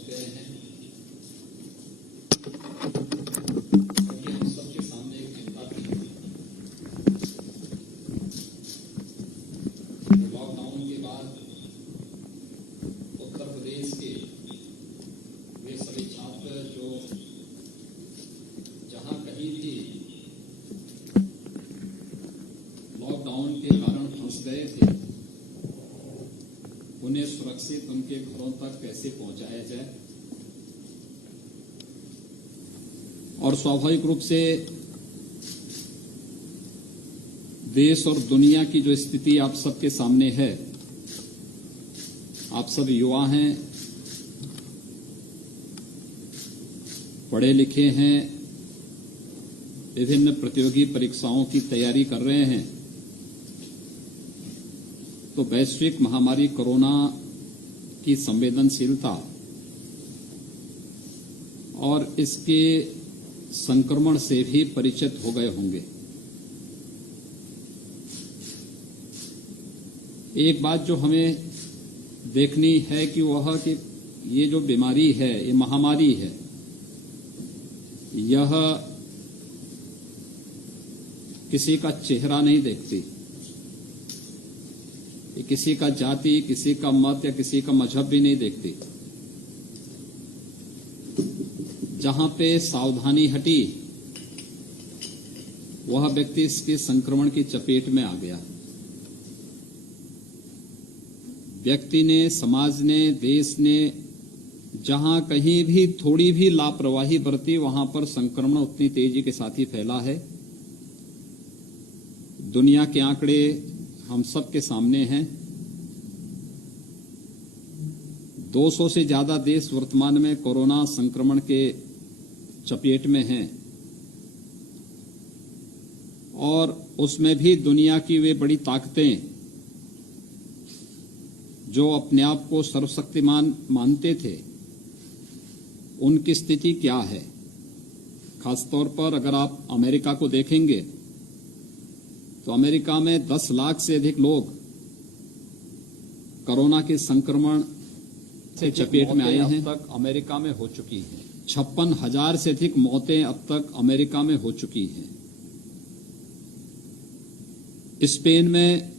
पहुंच गए हैं। क्योंकि हम सबके सामने एक चिंता थी। लॉकडाउन के बाद उत्तर प्रदेश के वे सभी छात्र जो जहां कहीं भी लॉकडाउन के कारण फंस गए थे, उन्हें सुरक्षित उनके घरों तक कैसे पहुंचाया जाए। और स्वाभाविक रूप से देश और दुनिया की जो स्थिति आप सबके सामने है, आप सब युवा हैं, पढ़े लिखे हैं, विभिन्न प्रतियोगी परीक्षाओं की तैयारी कर रहे हैं, तो वैश्विक महामारी कोरोना की संवेदनशीलता और इसके संक्रमण से भी परिचित हो गए होंगे। एक बात जो हमें देखनी है कि वह कि ये जो बीमारी है, ये महामारी है, यह किसी का चेहरा नहीं देखती, किसी का जाति, किसी का मत या किसी का मजहब भी नहीं देखती। जहां पे सावधानी हटी, वह व्यक्ति इसके संक्रमण की चपेट में आ गया। व्यक्ति ने, समाज ने, देश ने जहां कहीं भी थोड़ी भी लापरवाही बरती, वहां पर संक्रमण उतनी तेजी के साथ ही फैला है। दुनिया के आंकड़े हम सबके सामने हैं। 200 से ज्यादा देश वर्तमान में कोरोना संक्रमण के चपेट में हैं और उसमें भी दुनिया की वे बड़ी ताकतें जो अपने आप को सर्वशक्तिमान मानते थे, उनकी स्थिति क्या है। खासतौर पर अगर आप अमेरिका को देखेंगे तो अमेरिका में 10 लाख से अधिक लोग कोरोना के संक्रमण से चपेट में आए हैं। अब तक अमेरिका में हो चुकी हैं। 56,000 से अधिक मौतें अब तक अमेरिका में हो चुकी हैं। स्पेन में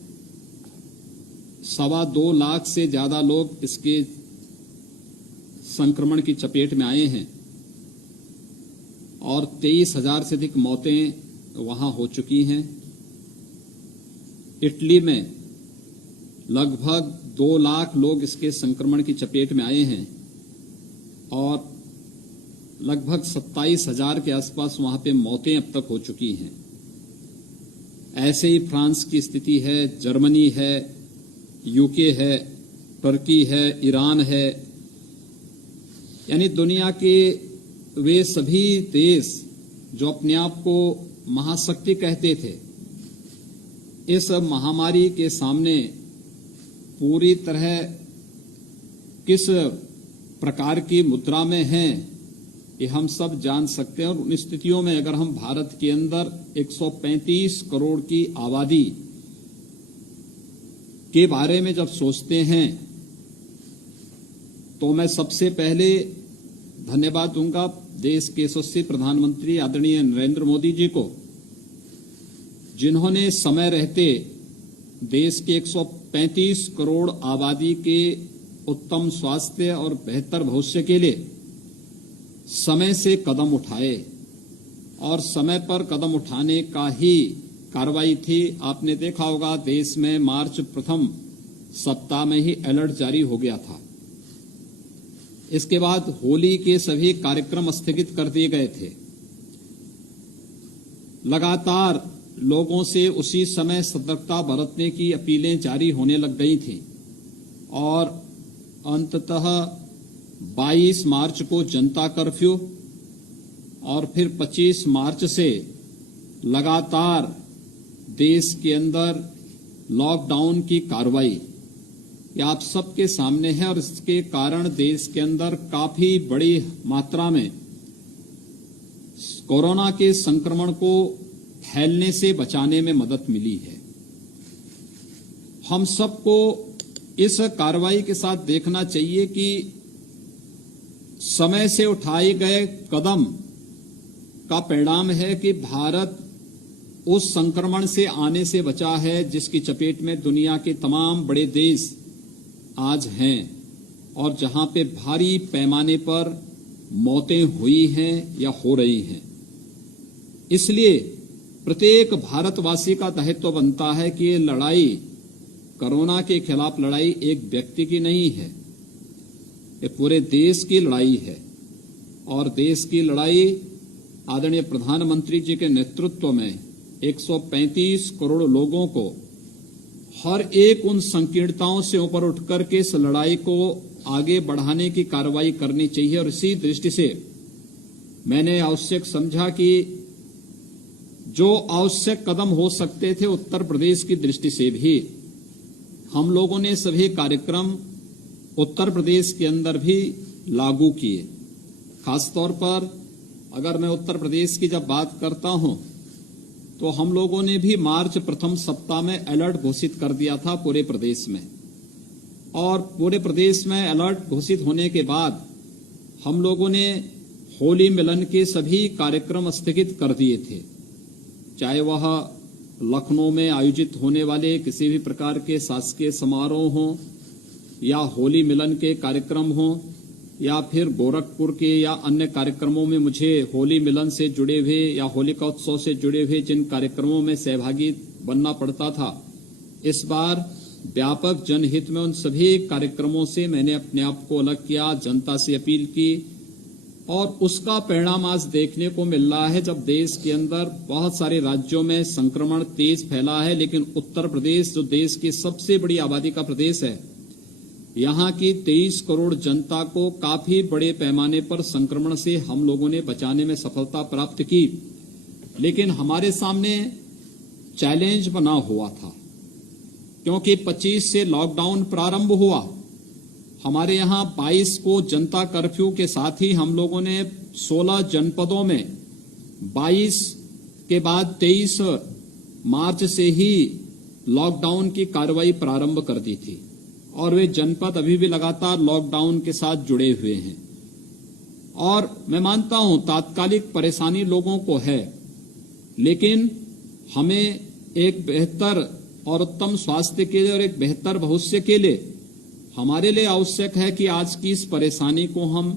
2.25 लाख से ज्यादा लोग इसके संक्रमण की चपेट में आए हैं और 23,000 से अधिक मौतें वहां हो चुकी हैं। इटली में लगभग 2 लाख लोग इसके संक्रमण की चपेट में आए हैं और लगभग 27,000 के आसपास वहां पे मौतें अब तक हो चुकी हैं। ऐसे ही फ्रांस की स्थिति है, जर्मनी है, यूके है, तुर्की है, ईरान है। यानी दुनिया के वे सभी देश जो अपने आप को महाशक्ति कहते थे, इस महामारी के सामने पूरी तरह किस प्रकार की मुद्रा में हैं, ये हम सब जान सकते हैं। और उन स्थितियों में अगर हम भारत के अंदर 135 करोड़ की आबादी के बारे में जब सोचते हैं, तो मैं सबसे पहले धन्यवाद दूंगा देश के यशस्वी प्रधानमंत्री आदरणीय नरेंद्र मोदी जी को, जिन्होंने समय रहते देश के 135 करोड़ आबादी के उत्तम स्वास्थ्य और बेहतर भविष्य के लिए समय से कदम उठाए और समय पर कदम उठाने का ही कार्रवाई थी। आपने देखा होगा देश में मार्च प्रथम सप्ताह में ही अलर्ट जारी हो गया था। इसके बाद होली के सभी कार्यक्रम स्थगित कर दिए गए थे। लगातार लोगों से उसी समय सतर्कता बरतने की अपीलें जारी होने लग गई थी और अंततः 22 मार्च को जनता कर्फ्यू और फिर 25 मार्च से लगातार देश के अंदर लॉकडाउन की कार्रवाई, ये आप सबके सामने है। और इसके कारण देश के अंदर काफी बड़ी मात्रा में कोरोना के संक्रमण को फैलने से बचाने में मदद मिली है। हम सबको इस कार्रवाई के साथ देखना चाहिए कि समय से उठाए गए कदम का परिणाम है कि भारत उस संक्रमण से आने से बचा है जिसकी चपेट में दुनिया के तमाम बड़े देश आज हैं और जहां पे भारी पैमाने पर मौतें हुई हैं या हो रही हैं। इसलिए प्रत्येक भारतवासी का दायित्व बनता है कि ये लड़ाई, कोरोना के खिलाफ लड़ाई एक व्यक्ति की नहीं है, ये पूरे देश की लड़ाई है। और देश की लड़ाई आदरणीय प्रधानमंत्री जी के नेतृत्व में 135 करोड़ लोगों को हर एक उन संकीर्णताओं से ऊपर उठकर के इस लड़ाई को आगे बढ़ाने की कार्रवाई करनी चाहिए। और इसी दृष्टि से मैंने आवश्यक समझा कि जो आवश्यक कदम हो सकते थे उत्तर प्रदेश की दृष्टि से भी हम लोगों ने सभी कार्यक्रम उत्तर प्रदेश के अंदर भी लागू किए। खासतौर पर अगर मैं उत्तर प्रदेश की जब बात करता हूं तो हम लोगों ने भी मार्च प्रथम सप्ताह में अलर्ट घोषित कर दिया था पूरे प्रदेश में। और पूरे प्रदेश में अलर्ट घोषित होने के बाद हम लोगों ने होली मिलन के सभी कार्यक्रम स्थगित कर दिए थे, चाहे वह लखनऊ में आयोजित होने वाले किसी भी प्रकार के शासकीय समारोह हों या होली मिलन के कार्यक्रम हों या फिर गोरखपुर के या अन्य कार्यक्रमों में मुझे होली मिलन से जुड़े हुए या होलिका उत्सव से जुड़े हुए जिन कार्यक्रमों में सहभागी बनना पड़ता था, इस बार व्यापक जनहित में उन सभी कार्यक्रमों से मैंने अपने आप को अलग किया, जनता से अपील की और उसका परिणाम आज देखने को मिल रहा है। जब देश के अंदर बहुत सारे राज्यों में संक्रमण तेज फैला है, लेकिन उत्तर प्रदेश जो देश की सबसे बड़ी आबादी का प्रदेश है, यहां की 23 करोड़ जनता को काफी बड़े पैमाने पर संक्रमण से हम लोगों ने बचाने में सफलता प्राप्त की। लेकिन हमारे सामने चैलेंज बना हुआ था क्योंकि 25 से लॉकडाउन प्रारंभ हुआ। हमारे यहां 22 को जनता कर्फ्यू के साथ ही हम लोगों ने 16 जनपदों में 22 के बाद 23 मार्च से ही लॉकडाउन की कार्रवाई प्रारंभ कर दी थी और वे जनपद अभी भी लगातार लॉकडाउन के साथ जुड़े हुए हैं। और मैं मानता हूं तात्कालिक परेशानी लोगों को है, लेकिन हमें एक बेहतर और उत्तम स्वास्थ्य के लिए और एक बेहतर भविष्य के लिए हमारे लिए आवश्यक है कि आज की इस परेशानी को हम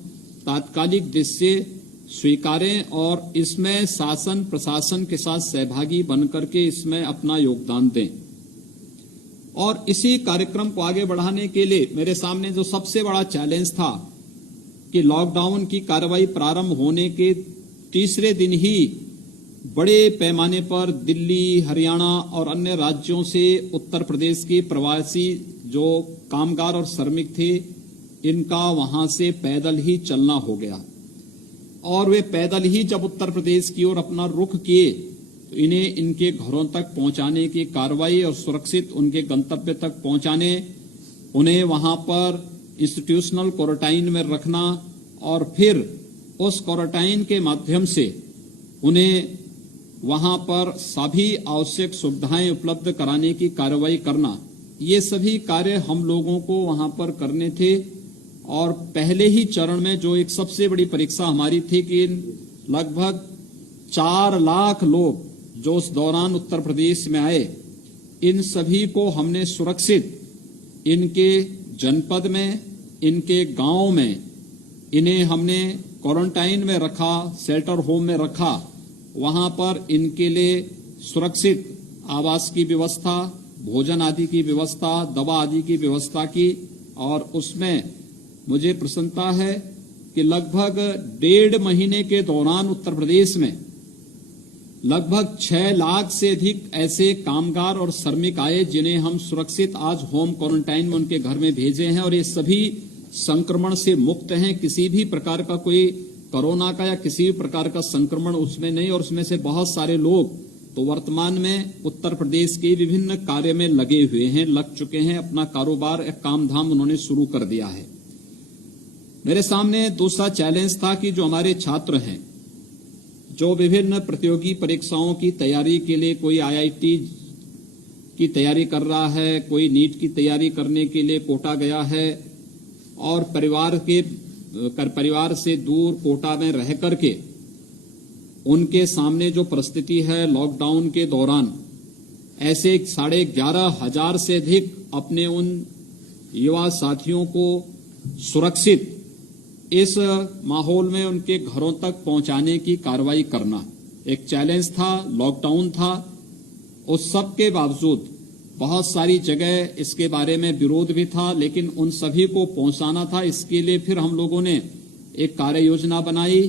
तात्कालिक दृष्टि से स्वीकारें और इसमें शासन प्रशासन के साथ सहभागी बनकर के इसमें अपना योगदान दें। और इसी कार्यक्रम को आगे बढ़ाने के लिए मेरे सामने जो सबसे बड़ा चैलेंज था कि लॉकडाउन की कार्रवाई प्रारंभ होने के तीसरे दिन ही बड़े पैमाने पर दिल्ली, हरियाणा और अन्य राज्यों से उत्तर प्रदेश के प्रवासी जो कामगार और श्रमिक थे, इनका वहां से पैदल ही चलना हो गया। और वे पैदल ही जब उत्तर प्रदेश की ओर अपना रुख किए तो इन्हें इनके घरों तक पहुंचाने की कार्रवाई और सुरक्षित उनके गंतव्य तक पहुंचाने, उन्हें वहां पर इंस्टीट्यूशनल क्वारंटाइन में रखना और फिर उस क्वारंटाइन के माध्यम से उन्हें वहां पर सभी आवश्यक सुविधाएं उपलब्ध कराने की कार्रवाई करना, ये सभी कार्य हम लोगों को वहां पर करने थे। और पहले ही चरण में जो एक सबसे बड़ी परीक्षा हमारी थी कि लगभग 4 लाख लोग जो उस दौरान उत्तर प्रदेश में आए, इन सभी को हमने सुरक्षित इनके जनपद में, इनके गांव में इन्हें हमने क्वारंटाइन में रखा, शेल्टर होम में रखा। वहां पर इनके लिए सुरक्षित आवास की व्यवस्था, भोजन आदि की व्यवस्था, दवा आदि की व्यवस्था की। और उसमें मुझे प्रसन्नता है कि लगभग 1.5 महीने के दौरान उत्तर प्रदेश में लगभग 6 लाख से अधिक ऐसे कामगार और श्रमिक आए जिन्हें हम सुरक्षित आज होम क्वारंटाइन में उनके घर में भेजे हैं। और ये सभी संक्रमण से मुक्त हैं, किसी भी प्रकार का कोई कोरोना का या किसी भी प्रकार का संक्रमण उसमें नहीं। और उसमें से बहुत सारे लोग तो वर्तमान में उत्तर प्रदेश के विभिन्न कार्य में लगे हुए हैं, लग चुके हैं, अपना कारोबार काम धाम उन्होंने शुरू कर दिया है। मेरे सामने दूसरा चैलेंज था कि जो हमारे छात्र हैं, जो विभिन्न प्रतियोगी परीक्षाओं की तैयारी के लिए, कोई IIT की तैयारी कर रहा है, कोई नीट की तैयारी करने के लिए कोटा गया है और परिवार के परिवार से दूर कोटा में रह करके उनके सामने जो परिस्थिति है लॉकडाउन के दौरान, ऐसे 11,500 से अधिक अपने उन युवा साथियों को सुरक्षित इस माहौल में उनके घरों तक पहुंचाने की कार्रवाई करना एक चैलेंज था, लॉकडाउन था। उस सब के बावजूद बहुत सारी जगह इसके बारे में विरोध भी था, लेकिन उन सभी को पहुंचाना था। इसके लिए फिर हम लोगों ने एक कार्य योजना बनाई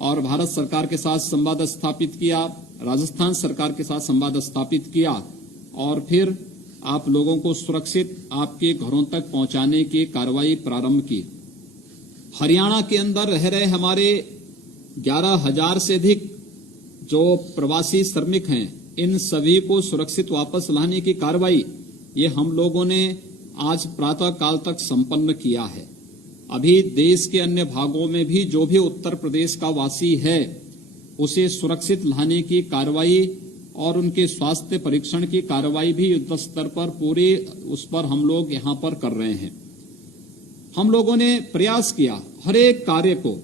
और भारत सरकार के साथ संवाद स्थापित किया, राजस्थान सरकार के साथ संवाद स्थापित किया और फिर आप लोगों को सुरक्षित आपके घरों तक पहुंचाने की कार्रवाई प्रारंभ की। हरियाणा के अंदर रह रहे हमारे 11,000 से अधिक जो प्रवासी श्रमिक हैं, इन सभी को सुरक्षित वापस लाने की कार्रवाई ये हम लोगों ने आज प्रातः काल तक संपन्न किया है। अभी देश के अन्य भागों में भी जो भी उत्तर प्रदेश का वासी है उसे सुरक्षित लाने की कार्रवाई और उनके स्वास्थ्य परीक्षण की कार्रवाई भी युद्ध स्तर पर पूरे उस पर हम लोग यहां पर कर रहे हैं। हम लोगों ने प्रयास किया हर एक कार्य को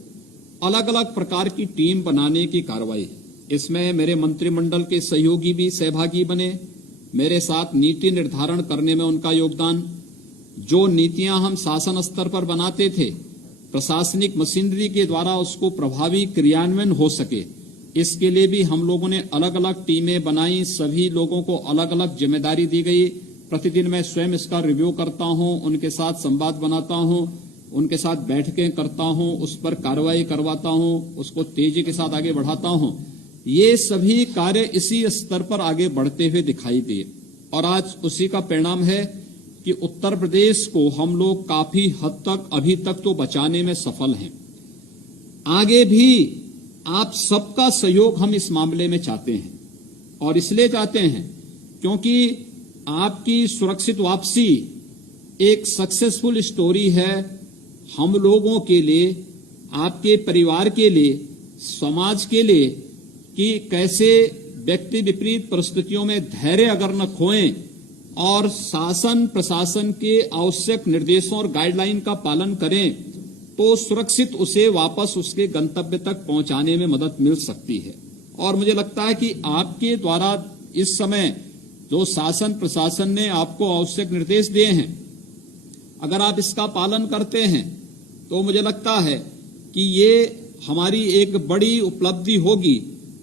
अलग अलग प्रकार की टीम बनाने की कार्रवाई। इसमें मेरे मंत्रिमंडल के सहयोगी भी सहभागी बने, मेरे साथ नीति निर्धारण करने में उनका योगदान। जो नीतियां हम शासन स्तर पर बनाते थे, प्रशासनिक मशीनरी के द्वारा उसको प्रभावी क्रियान्वयन हो सके, इसके लिए भी हम लोगों ने अलग अलग टीमें बनाई। सभी लोगों को अलग अलग जिम्मेदारी दी गई। प्रतिदिन मैं स्वयं इसका रिव्यू करता हूं, उनके साथ संवाद बनाता हूं, उनके साथ बैठकें करता हूं, उस पर कार्रवाई करवाता हूं, उसको तेजी के साथ आगे बढ़ाता हूं। ये सभी कार्य इसी स्तर पर आगे बढ़ते हुए दिखाई दिए और आज उसी का परिणाम है कि उत्तर प्रदेश को हम लोग काफी हद तक अभी तक तो बचाने में सफल हैं। आगे भी आप सबका सहयोग हम इस मामले में चाहते हैं और इसलिए चाहते हैं क्योंकि आपकी सुरक्षित वापसी एक सक्सेसफुल स्टोरी है हम लोगों के लिए, आपके परिवार के लिए, समाज के लिए, कि कैसे व्यक्ति विपरीत परिस्थितियों में धैर्य अगर न खोएं और शासन प्रशासन के आवश्यक निर्देशों और गाइडलाइन का पालन करें तो सुरक्षित उसे वापस उसके गंतव्य तक पहुंचाने में मदद मिल सकती है। और मुझे लगता है कि आपके द्वारा इस समय जो शासन प्रशासन ने आपको आवश्यक निर्देश दिए हैं, अगर आप इसका पालन करते हैं तो मुझे लगता है कि ये हमारी एक बड़ी उपलब्धि होगी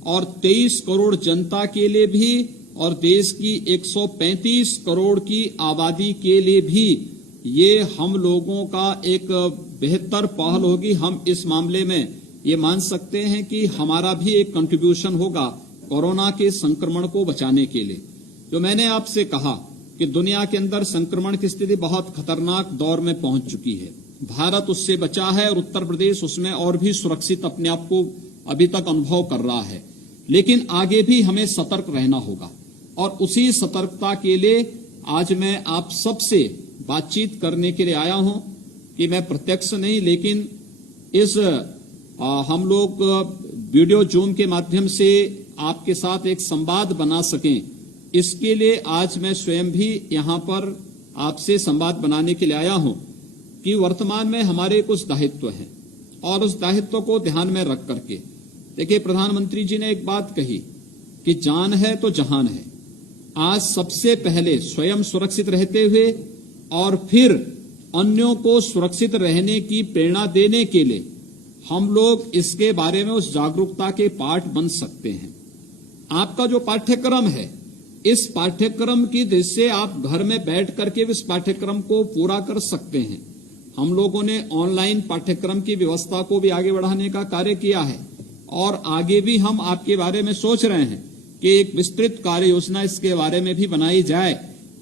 और 23 करोड़ जनता के लिए भी और देश की 135 करोड़ की आबादी के लिए भी ये हम लोगों का एक बेहतर पहल होगी। हम इस मामले में ये मान सकते हैं कि हमारा भी एक कंट्रीब्यूशन होगा कोरोना के संक्रमण को बचाने के लिए। जो मैंने आपसे कहा कि दुनिया के अंदर संक्रमण की स्थिति बहुत खतरनाक दौर में पहुंच चुकी है, भारत उससे बचा है और उत्तर प्रदेश उसमें और भी सुरक्षित अपने आप को अभी तक अनुभव कर रहा है। लेकिन आगे भी हमें सतर्क रहना होगा और उसी सतर्कता के लिए आज मैं आप सबसे बातचीत करने के लिए आया हूं कि मैं प्रत्यक्ष नहीं लेकिन इस हम लोग वीडियो जूम के माध्यम से आपके साथ एक संवाद बना सकें, इसके लिए आज मैं स्वयं भी यहां पर आपसे संवाद बनाने के लिए आया हूं कि वर्तमान में हमारे कुछ दायित्व हैं और उस दायित्व को ध्यान में रख करके देखिए, प्रधानमंत्री जी ने एक बात कही कि जान है तो जहान है। आज सबसे पहले स्वयं सुरक्षित रहते हुए और फिर अन्यों को सुरक्षित रहने की प्रेरणा देने के लिए हम लोग इसके बारे में उस जागरूकता के पाठ बन सकते हैं। आपका जो पाठ्यक्रम है, इस पाठ्यक्रम की दृष्टि से आप घर में बैठ करके इस पाठ्यक्रम को पूरा कर सकते हैं। हम लोगों ने ऑनलाइन पाठ्यक्रम की व्यवस्था को भी आगे बढ़ाने का कार्य किया है और आगे भी हम आपके बारे में सोच रहे हैं कि एक विस्तृत कार्य योजना इसके बारे में भी बनाई जाए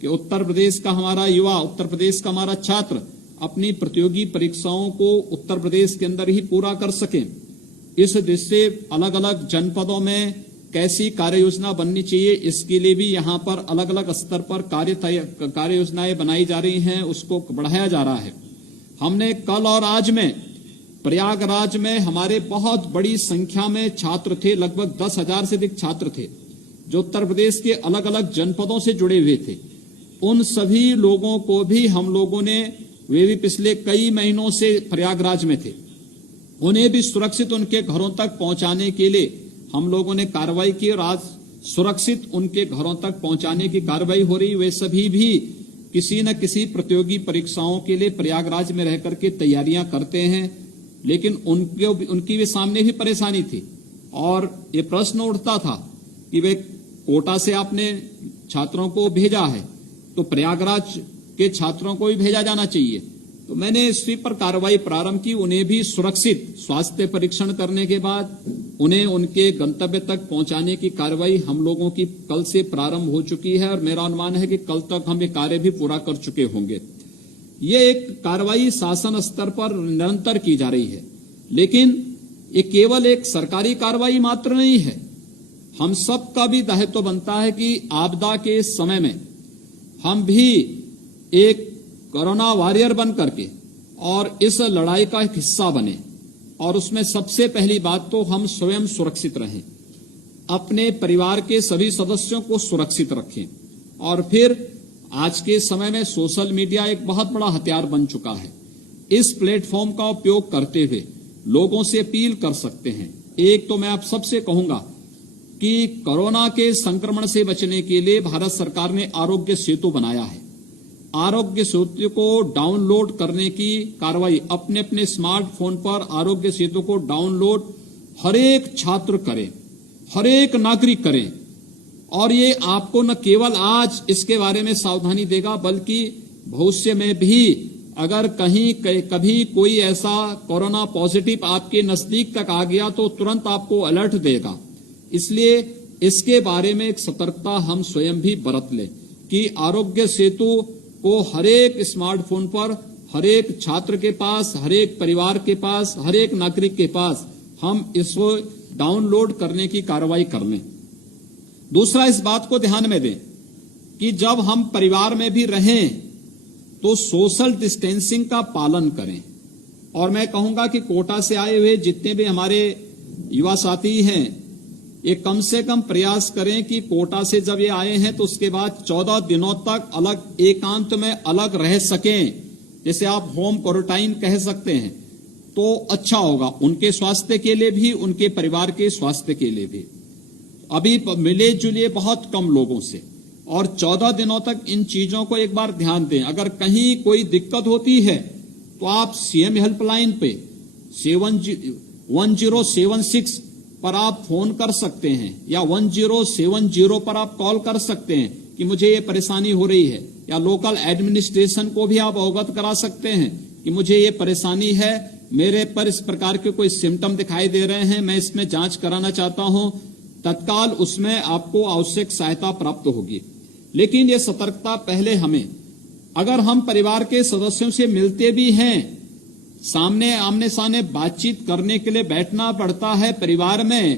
कि उत्तर प्रदेश का हमारा युवा, उत्तर प्रदेश का हमारा छात्र अपनी प्रतियोगी परीक्षाओं को उत्तर प्रदेश के अंदर ही पूरा कर सकें। इस दृष्टि से अलग अलग जनपदों में कैसी कार्य योजना बननी चाहिए, इसके लिए भी यहाँ पर अलग अलग स्तर पर कार्य योजनाएं बनाई जा रही हैं, उसको बढ़ाया जा रहा है। हमने कल और आज में प्रयागराज में हमारे बहुत बड़ी संख्या में छात्र थे, लगभग 10,000 से अधिक छात्र थे जो उत्तर प्रदेश के अलग अलग जनपदों से जुड़े हुए थे। उन सभी लोगों को भी हम लोगों ने वे भी पिछले कई महीनों से प्रयागराज में थे। उन्हें भी सुरक्षित उनके घरों तक पहुंचाने के लिए हम लोगों ने कार्रवाई की और आज सुरक्षित उनके घरों तक पहुंचाने की कार्रवाई हो रही। वे सभी भी किसी न किसी प्रतियोगी परीक्षाओं के लिए प्रयागराज में रह करके तैयारियां करते हैं, लेकिन उनकी भी सामने भी परेशानी थी और ये प्रश्न उठता था कि वे कोटा से आपने छात्रों को भेजा है तो प्रयागराज के छात्रों को भी भेजा जाना चाहिए। तो मैंने इसी पर कार्रवाई प्रारंभ की। उन्हें भी सुरक्षित स्वास्थ्य परीक्षण करने के बाद उन्हें उनके गंतव्य तक पहुंचाने की कार्रवाई हम लोगों की कल से प्रारंभ हो चुकी है और मेरा अनुमान है कि कल तक हम ये कार्य भी पूरा कर चुके होंगे। ये एक कार्रवाई शासन स्तर पर निरंतर की जा रही है, लेकिन ये केवल एक सरकारी कार्रवाई मात्र नहीं है। हम सब का भी दायित्व बनता है कि आपदा के समय में हम भी एक कोरोना वॉरियर बन करके और इस लड़ाई का एक हिस्सा बने, और उसमें सबसे पहली बात तो हम स्वयं सुरक्षित रहें, अपने परिवार के सभी सदस्यों को सुरक्षित रखें। और फिर आज के समय में सोशल मीडिया एक बहुत बड़ा हथियार बन चुका है। इस प्लेटफॉर्म का उपयोग करते हुए लोगों से अपील कर सकते हैं। एक तो मैं आप सबसे कहूंगा कि कोरोना के संक्रमण से बचने के लिए भारत सरकार ने आरोग्य सेतु बनाया है। आरोग्य सेतु को डाउनलोड करने की कार्रवाई अपने अपने स्मार्टफोन पर आरोग्य सेतु को डाउनलोड हर एक छात्र करें, हर एक नागरिक करें, और ये आपको न केवल आज इसके बारे में सावधानी देगा बल्कि भविष्य में भी अगर कहीं कभी कोई ऐसा कोरोना पॉजिटिव आपके नजदीक तक आ गया तो तुरंत आपको अलर्ट देगा। इसलिए इसके बारे में एक सतर्कता हम स्वयं भी बरत लें कि आरोग्य सेतु को हर एक स्मार्टफोन पर, हर एक छात्र के पास, हर एक परिवार के पास, हर एक नागरिक के पास हम इसको डाउनलोड करने की कार्रवाई कर लें। दूसरा, इस बात को ध्यान में दें कि जब हम परिवार में भी रहें तो सोशल डिस्टेंसिंग का पालन करें। और मैं कहूंगा कि कोटा से आए हुए जितने भी हमारे युवा साथी हैं, ये कम से कम प्रयास करें कि कोटा से जब ये आए हैं तो उसके बाद 14 दिनों तक अलग एकांत में अलग रह सकें, जैसे आप होम क्वारंटाइन कह सकते हैं, तो अच्छा होगा उनके स्वास्थ्य के लिए भी, उनके परिवार के स्वास्थ्य के लिए भी। अभी मिले जुले बहुत कम लोगों से, और 14 दिनों तक इन चीजों को एक बार ध्यान दें। अगर कहीं कोई दिक्कत होती है तो आप सीएम हेल्पलाइन पे 1076 पर आप फोन कर सकते हैं या 1070 पर आप कॉल कर सकते हैं कि मुझे ये परेशानी हो रही है, या लोकल एडमिनिस्ट्रेशन को भी आप अवगत करा सकते हैं कि मुझे ये परेशानी है, मेरे पर इस प्रकार के कोई सिम्टम दिखाई दे रहे हैं, मैं इसमें जांच कराना चाहता हूं। तत्काल उसमें आपको आवश्यक सहायता प्राप्त होगी। लेकिन ये सतर्कता पहले हमें, अगर हम परिवार के सदस्यों से मिलते भी हैं, सामने आमने सामने बातचीत करने के लिए बैठना पड़ता है परिवार में,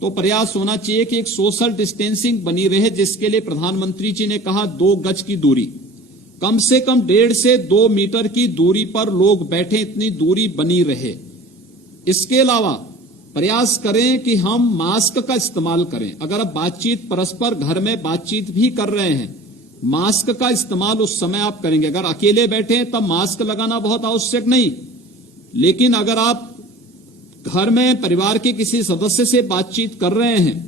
तो प्रयास होना चाहिए कि एक सोशल डिस्टेंसिंग बनी रहे, जिसके लिए प्रधानमंत्री जी ने कहा 2 गज की दूरी, कम से कम 1.5 से 2 मीटर की दूरी पर लोग बैठे, इतनी दूरी बनी रहे। इसके अलावा प्रयास करें कि हम मास्क का इस्तेमाल करें। अगर आप बातचीत परस्पर घर में बातचीत भी कर रहे हैं, मास्क का इस्तेमाल उस समय आप करेंगे। अगर अकेले बैठे हैं तब मास्क लगाना बहुत आवश्यक नहीं, लेकिन अगर आप घर में परिवार के किसी सदस्य से बातचीत कर रहे हैं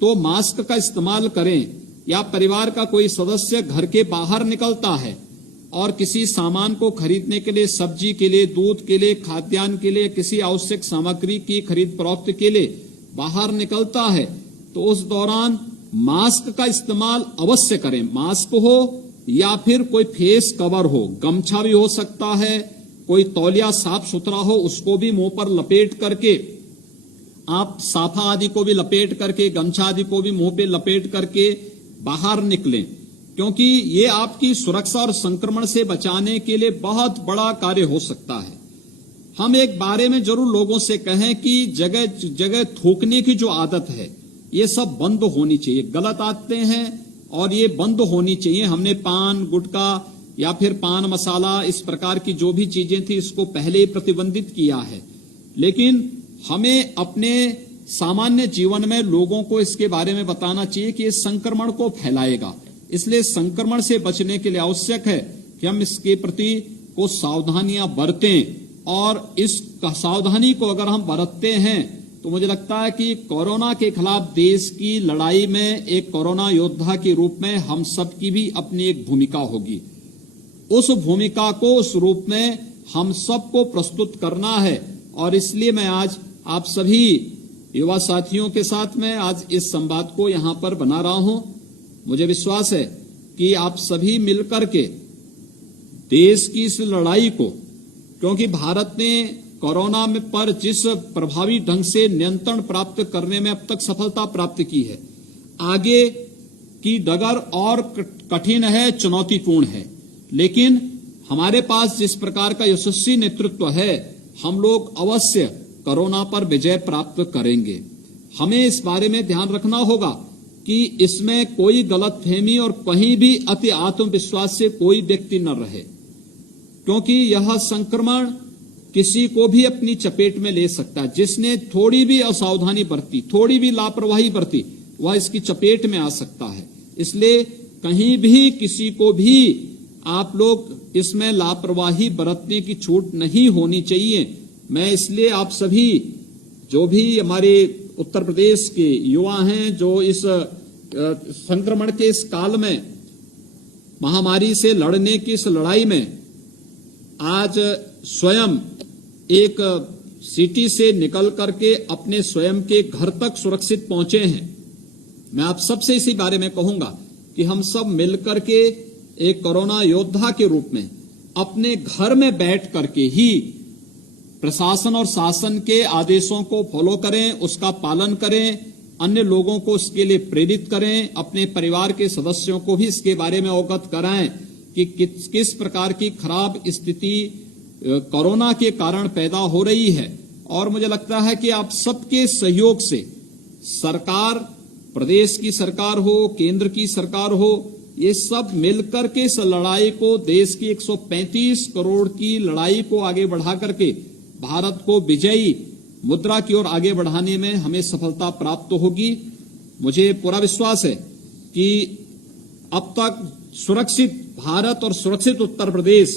तो मास्क का इस्तेमाल करें। या परिवार का कोई सदस्य घर के बाहर निकलता है और किसी सामान को खरीदने के लिए, सब्जी के लिए, दूध के लिए, खाद्यान्न के लिए, किसी आवश्यक सामग्री की खरीद फरोख्त के लिए बाहर निकलता है, तो उस दौरान मास्क का इस्तेमाल अवश्य करें। मास्क हो या फिर कोई फेस कवर हो, गमछा भी हो सकता है, कोई तौलिया साफ सुथरा हो, उसको भी मुंह पर लपेट करके, आप साफा आदि को भी लपेट करके, गमछा आदि को भी मुंह पे लपेट करके बाहर निकलें, क्योंकि ये आपकी सुरक्षा और संक्रमण से बचाने के लिए बहुत बड़ा कार्य हो सकता है। हम एक बारे में जरूर लोगों से कहें कि जगह जगह थूकने की जो आदत है, ये सब बंद होनी चाहिए। गलत आदतें हैं और ये बंद होनी चाहिए। हमने पान, गुटखा या फिर पान मसाला, इस प्रकार की जो भी चीजें थी, इसको पहले ही प्रतिबंधित किया है, लेकिन हमें अपने सामान्य जीवन में लोगों को इसके बारे में बताना चाहिए कि इस संक्रमण को फैलाएगा। इसलिए संक्रमण से बचने के लिए आवश्यक है कि हम इसके प्रति को सावधानियां बरतें, और इस सावधानी को अगर हम बरतते हैं तो मुझे लगता है कि कोरोना के खिलाफ देश की लड़ाई में एक कोरोना योद्धा के रूप में हम सब की भी अपनी एक भूमिका होगी। उस भूमिका को उस रूप में हम सबको प्रस्तुत करना है, और इसलिए मैं आज आप सभी युवा साथियों के साथ में आज इस संवाद को यहां पर बना रहा हूं। मुझे विश्वास है कि आप सभी मिलकर के देश की इस लड़ाई को, क्योंकि भारत ने कोरोना में पर जिस प्रभावी ढंग से नियंत्रण प्राप्त करने में अब तक सफलता प्राप्त की है, आगे की डगर और कठिन है, चुनौतीपूर्ण है, लेकिन हमारे पास जिस प्रकार का यशस्वी नेतृत्व है, हम लोग अवश्य कोरोना पर विजय प्राप्त करेंगे। हमें इस बारे में ध्यान रखना होगा कि इसमें कोई गलतफहमी और कहीं भी अति आत्मविश्वास से कोई व्यक्ति न रहे, क्योंकि यह संक्रमण किसी को भी अपनी चपेट में ले सकता है। जिसने थोड़ी भी असावधानी बरती, थोड़ी भी लापरवाही बरती, वह इसकी चपेट में आ सकता है। इसलिए कहीं भी किसी को भी आप लोग इसमें लापरवाही बरतने की छूट नहीं होनी चाहिए। मैं इसलिए आप सभी जो भी हमारे उत्तर प्रदेश के युवा हैं, जो इस संक्रमण के इस काल में महामारी से लड़ने की इस लड़ाई में आज स्वयं एक सिटी से निकल करके अपने स्वयं के घर तक सुरक्षित पहुंचे हैं, मैं आप सबसे इसी बारे में कहूंगा कि हम सब मिलकर के एक कोरोना योद्धा के रूप में अपने घर में बैठ करके ही प्रशासन और शासन के आदेशों को फॉलो करें, उसका पालन करें, अन्य लोगों को इसके लिए प्रेरित करें, अपने परिवार के सदस्यों को भी इसके बारे में अवगत कराएं कि किस प्रकार की खराब स्थिति कोरोना के कारण पैदा हो रही है। और मुझे लगता है कि आप सबके सहयोग से सरकार, प्रदेश की सरकार हो, केंद्र की सरकार हो, ये सब मिलकर के इस लड़ाई को, देश की 135 करोड़ की लड़ाई को आगे बढ़ा करके भारत को विजयी मुद्रा की ओर आगे बढ़ाने में हमें सफलता प्राप्त होगी। मुझे पूरा विश्वास है कि अब तक सुरक्षित भारत और सुरक्षित उत्तर प्रदेश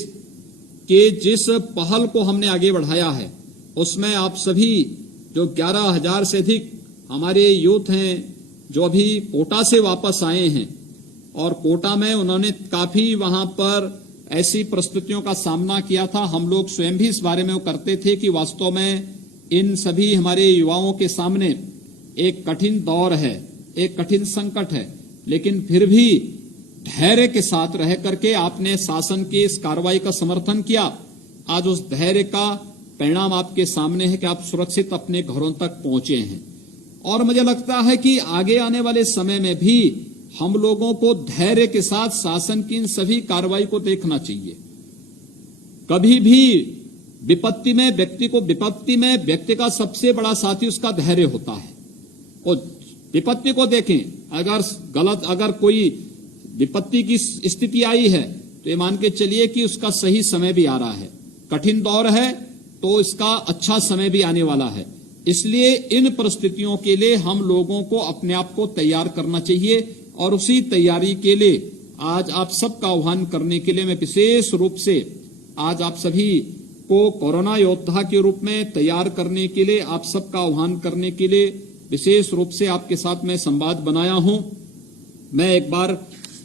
के जिस पहल को हमने आगे बढ़ाया है, उसमें आप सभी जो 11,000 से अधिक हमारे यूथ हैं जो अभी कोटा से वापस आए हैं, और कोटा में उन्होंने काफी वहां पर ऐसी परिस्थितियों का सामना किया था। हम लोग स्वयं भी इस बारे में वो करते थे कि वास्तव में इन सभी हमारे युवाओं के सामने एक कठिन दौर है, एक कठिन संकट है, लेकिन फिर भी धैर्य के साथ रह करके आपने शासन की इस कार्रवाई का समर्थन किया। आज उस धैर्य का परिणाम आपके सामने है कि आप सुरक्षित अपने घरों तक पहुंचे हैं। और मुझे लगता है कि आगे आने वाले समय में भी हम लोगों को धैर्य के साथ शासन की इन सभी कार्रवाई को देखना चाहिए। कभी भी विपत्ति में व्यक्ति का सबसे बड़ा साथी उसका धैर्य होता है। और विपत्ति को देखें, अगर कोई विपत्ति की स्थिति आई है तो ये मान के चलिए कि उसका सही समय भी आ रहा है। कठिन दौर है तो इसका अच्छा समय भी आने वाला है। इसलिए इन परिस्थितियों के लिए हम लोगों को अपने आप को तैयार करना चाहिए, और उसी तैयारी के लिए आज आप सबका आह्वान करने के लिए मैं विशेष रूप से आज आप सभी को कोरोना योद्धा के रूप में तैयार करने के लिए, आप सबका आह्वान करने के लिए विशेष रूप से आपके साथ मैं संवाद बनाया हूं। मैं एक बार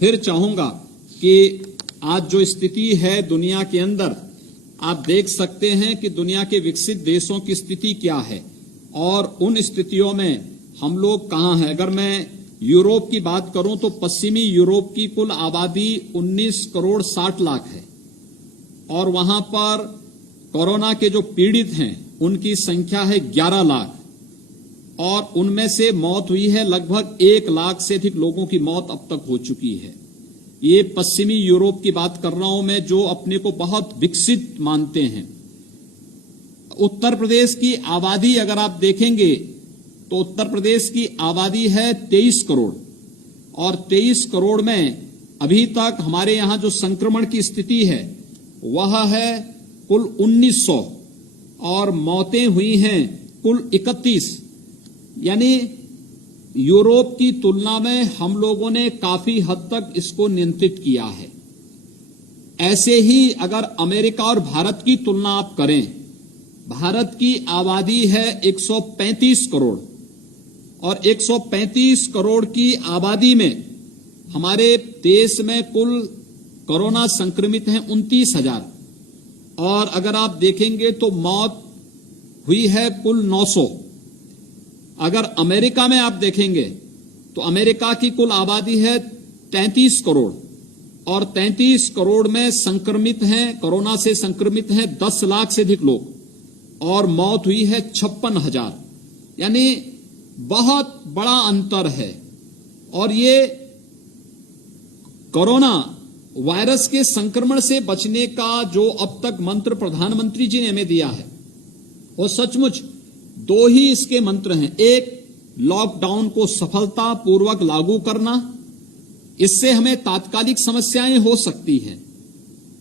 फिर चाहूंगा कि आज जो स्थिति है दुनिया के अंदर, आप देख सकते हैं कि दुनिया के विकसित देशों की स्थिति क्या है और उन स्थितियों में हम लोग कहां हैं। अगर मैं यूरोप की बात करूं तो पश्चिमी यूरोप की कुल आबादी 19 करोड़ 60 लाख है, और वहां पर कोरोना के जो पीड़ित हैं उनकी संख्या है 11 लाख, और उनमें से मौत हुई है लगभग 1 लाख से अधिक लोगों की मौत अब तक हो चुकी है। ये पश्चिमी यूरोप की बात कर रहा हूं मैं, जो अपने को बहुत विकसित मानते हैं। उत्तर प्रदेश की आबादी अगर आप देखेंगे तो उत्तर प्रदेश की आबादी है 23 करोड़, और 23 करोड़ में अभी तक हमारे यहां जो संक्रमण की स्थिति है वह है कुल 1900, और मौतें हुई हैं कुल 31। यानी यूरोप की तुलना में हम लोगों ने काफी हद तक इसको नियंत्रित किया है। ऐसे ही अगर अमेरिका और भारत की तुलना आप करें, भारत की आबादी है 135 करोड़ और 135 करोड़ की आबादी में हमारे देश में कुल कोरोना संक्रमित हैं 29,000 और अगर आप देखेंगे तो मौत हुई है कुल 900। अगर अमेरिका में आप देखेंगे तो अमेरिका की कुल आबादी है 33 करोड़ और 33 करोड़ में संक्रमित हैं, कोरोना से संक्रमित हैं 10 लाख से अधिक लोग और मौत हुई है 56,000। यानी बहुत बड़ा अंतर है। और ये कोरोना वायरस के संक्रमण से बचने का जो अब तक मंत्र प्रधानमंत्री जी ने हमें दिया है, वो सचमुच दो ही इसके मंत्र हैं। एक, लॉकडाउन को सफलतापूर्वक लागू करना, इससे हमें तात्कालिक समस्याएं हो सकती हैं,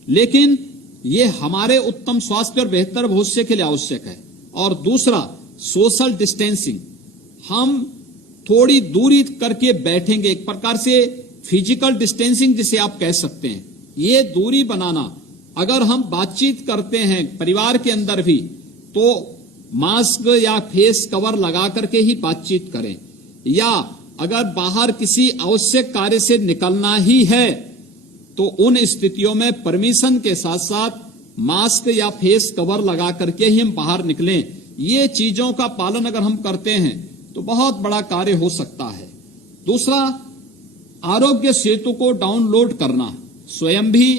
लेकिन ये हमारे उत्तम स्वास्थ्य और बेहतर भविष्य के लिए आवश्यक है। और दूसरा, सोशल डिस्टेंसिंग, हम थोड़ी दूरी करके बैठेंगे, एक प्रकार से फिजिकल डिस्टेंसिंग जिसे आप कह सकते हैं, ये दूरी बनाना। अगर हम बातचीत करते हैं परिवार के अंदर भी, तो मास्क या फेस कवर लगा करके ही बातचीत करें, या अगर बाहर किसी आवश्यक कार्य से निकलना ही है तो उन स्थितियों में परमिशन के साथ साथ मास्क या फेस कवर लगा करके ही हम बाहर निकलें। ये चीजों का पालन अगर हम करते हैं तो बहुत बड़ा कार्य हो सकता है। दूसरा, आरोग्य सेतु को डाउनलोड करना, स्वयं भी,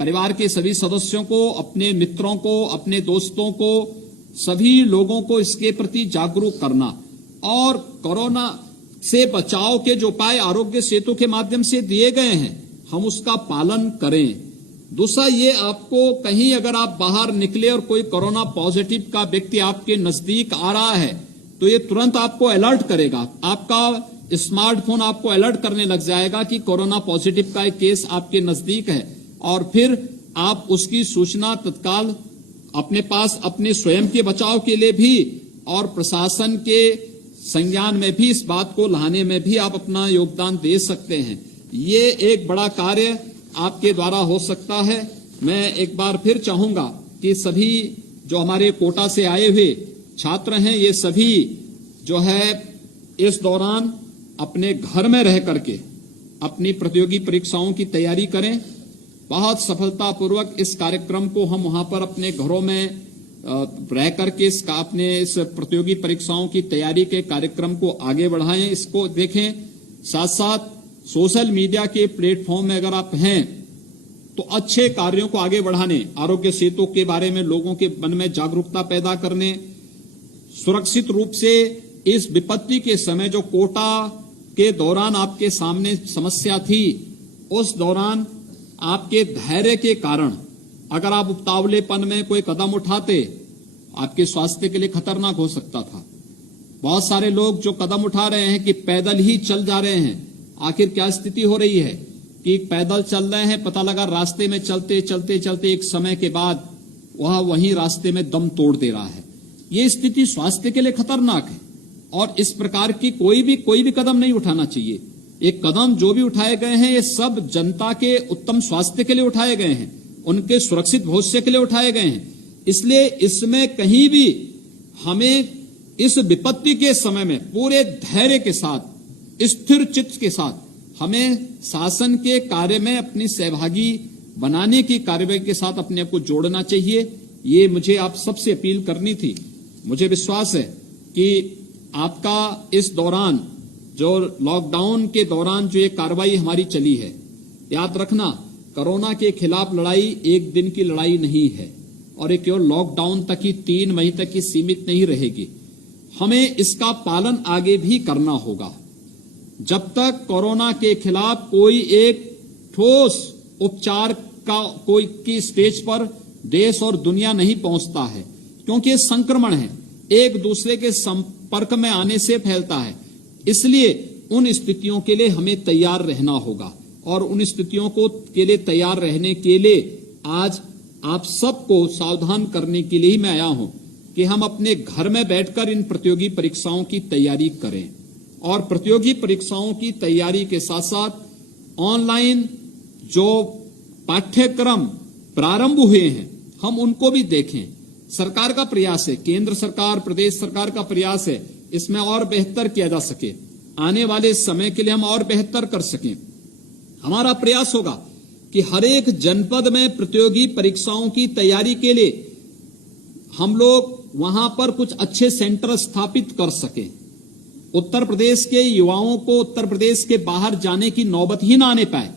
परिवार के सभी सदस्यों को, अपने मित्रों को, अपने दोस्तों को, सभी लोगों को इसके प्रति जागरूक करना और कोरोना से बचाव के जो उपाय आरोग्य सेतु के माध्यम से दिए गए हैं, हम उसका पालन करें। दूसरा, ये आपको कहीं अगर आप बाहर निकले और कोई कोरोना पॉजिटिव का व्यक्ति आपके नजदीक आ रहा है तो ये तुरंत आपको अलर्ट करेगा। आपका स्मार्टफोन आपको अलर्ट करने लग जाएगा कि कोरोना पॉजिटिव का एक केस आपके नजदीक है, और फिर आप उसकी सूचना तत्काल अपने पास, अपने स्वयं के बचाव के लिए भी और प्रशासन के संज्ञान में भी इस बात को लाने में भी आप अपना योगदान दे सकते हैं। ये एक बड़ा कार्य आपके द्वारा हो सकता है। मैं एक बार फिर चाहूंगा कि सभी जो हमारे कोटा से आए हुए छात्र हैं, ये सभी जो है इस दौरान अपने घर में रह करके अपनी प्रतियोगी परीक्षाओं की तैयारी करें। बहुत सफलतापूर्वक इस कार्यक्रम को हम वहां पर अपने घरों में रह करके अपने इस प्रतियोगी परीक्षाओं की तैयारी के कार्यक्रम को आगे बढ़ाएं, इसको देखें। साथ साथ सोशल मीडिया के प्लेटफॉर्म में अगर आप हैं तो अच्छे कार्यों को आगे बढ़ाने, आरोग्य सेतु के बारे में लोगों के मन में जागरूकता पैदा करने, सुरक्षित रूप से इस विपत्ति के समय जो कोटा के दौरान आपके सामने समस्या थी, उस दौरान आपके धैर्य के कारण अगर आप उतावलेपन में कोई कदम उठाते, आपके स्वास्थ्य के लिए खतरनाक हो सकता था। बहुत सारे लोग जो कदम उठा रहे हैं कि पैदल ही चल जा रहे हैं, आखिर क्या स्थिति हो रही है कि पैदल चल रहे हैं, पता लगा रास्ते में चलते चलते चलते एक समय के बाद वहीं रास्ते में दम तोड़ दे रहा है। ये स्थिति स्वास्थ्य के लिए खतरनाक है और इस प्रकार की कोई भी कदम नहीं उठाना चाहिए। एक कदम जो भी उठाए गए हैं, ये सब जनता के उत्तम स्वास्थ्य के लिए उठाए गए हैं, उनके सुरक्षित भविष्य के लिए उठाए गए हैं। इसलिए इसमें कहीं भी हमें इस विपत्ति के समय में पूरे धैर्य के साथ, स्थिर चित्त के साथ हमें शासन के कार्य में अपनी सहभागी बनाने की कार्यवाही के साथ अपने आप को जोड़ना चाहिए। ये मुझे आप सबसे अपील करनी थी। मुझे विश्वास है कि आपका इस दौरान जो लॉकडाउन के दौरान जो ये कार्रवाई हमारी चली है, याद रखना कोरोना के खिलाफ लड़ाई एक दिन की लड़ाई नहीं है और ये केवल लॉकडाउन तक ही 3 मई तक ही सीमित नहीं रहेगी। हमें इसका पालन आगे भी करना होगा। जब तक कोरोना के खिलाफ कोई एक ठोस उपचार का कोई की स्टेज पर देश और दुनिया नहीं पहुंचता है, क्योंकि संक्रमण है, एक दूसरे के संपर्क में आने से फैलता है। इसलिए उन स्थितियों के लिए हमें तैयार रहना होगा और उन स्थितियों को के लिए तैयार रहने के लिए आज आप सबको सावधान करने के लिए ही मैं आया हूं कि हम अपने घर में बैठकर इन प्रतियोगी परीक्षाओं की तैयारी करें और प्रतियोगी परीक्षाओं की तैयारी के साथ साथ ऑनलाइन जो पाठ्यक्रम प्रारंभ हुए हैं हम उनको भी देखें। सरकार का प्रयास है, केंद्र सरकार प्रदेश सरकार का प्रयास है, इसमें और बेहतर किया जा सके, आने वाले समय के लिए हम और बेहतर कर सकें। हमारा प्रयास होगा कि हर एक जनपद में प्रतियोगी परीक्षाओं की तैयारी के लिए हम लोग वहां पर कुछ अच्छे सेंटर स्थापित कर सकें। उत्तर प्रदेश के युवाओं को उत्तर प्रदेश के बाहर जाने की नौबत ही ना आने पाए,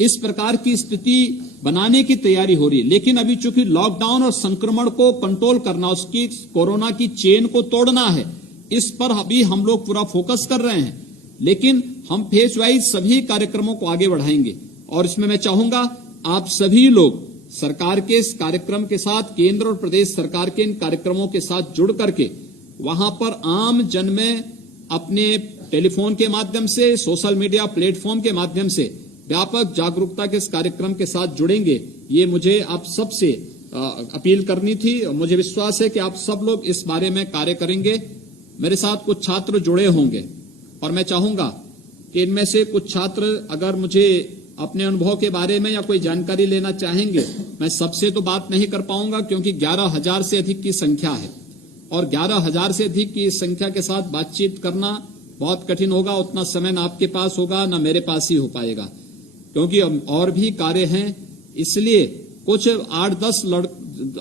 इस प्रकार की स्थिति बनाने की तैयारी हो रही है। लेकिन अभी चूंकि लॉकडाउन और संक्रमण को कंट्रोल करना, उसकी कोरोना की चेन को तोड़ना है, इस पर अभी हम लोग पूरा फोकस कर रहे हैं। लेकिन हम फेज वाइज सभी कार्यक्रमों को आगे बढ़ाएंगे और इसमें मैं चाहूंगा आप सभी लोग सरकार के इस कार्यक्रम के साथ, केंद्र और प्रदेश सरकार के इन कार्यक्रमों के साथ जुड़ करके वहां पर आम जन में अपने टेलीफोन के माध्यम से, सोशल मीडिया प्लेटफॉर्म के माध्यम से व्यापक जागरूकता के इस कार्यक्रम के साथ जुड़ेंगे। ये मुझे आप सबसे अपील करनी थी और मुझे विश्वास है कि आप सब लोग इस बारे में कार्य करेंगे। मेरे साथ कुछ छात्र जुड़े होंगे और मैं चाहूंगा कि इनमें से कुछ छात्र अगर मुझे अपने अनुभव के बारे में या कोई जानकारी लेना चाहेंगे। मैं सबसे तो बात नहीं कर पाऊंगा क्योंकि 11,000 से अधिक की संख्या है और 11,000 से अधिक की संख्या के साथ बातचीत करना बहुत कठिन होगा। उतना समय ना आपके पास होगा ना मेरे पास ही हो पाएगा, क्योंकि और भी कार्य हैं। इसलिए कुछ 8-10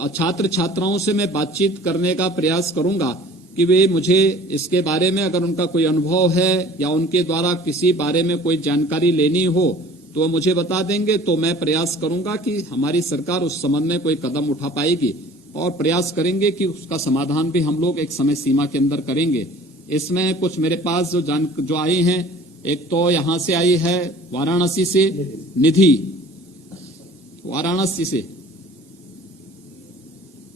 छात्र छात्राओं से मैं बातचीत करने का प्रयास करूंगा कि वे मुझे इसके बारे में अगर उनका कोई अनुभव है या उनके द्वारा किसी बारे में कोई जानकारी लेनी हो तो मुझे बता देंगे। तो मैं प्रयास करूंगा कि हमारी सरकार उस संबंध में कोई कदम उठा पाएगी और प्रयास करेंगे कि उसका समाधान भी हम लोग एक समय सीमा के अंदर करेंगे। इसमें कुछ मेरे पास जो आई हैं, एक तो यहां से आई है वाराणसी से निधि, वाराणसी से।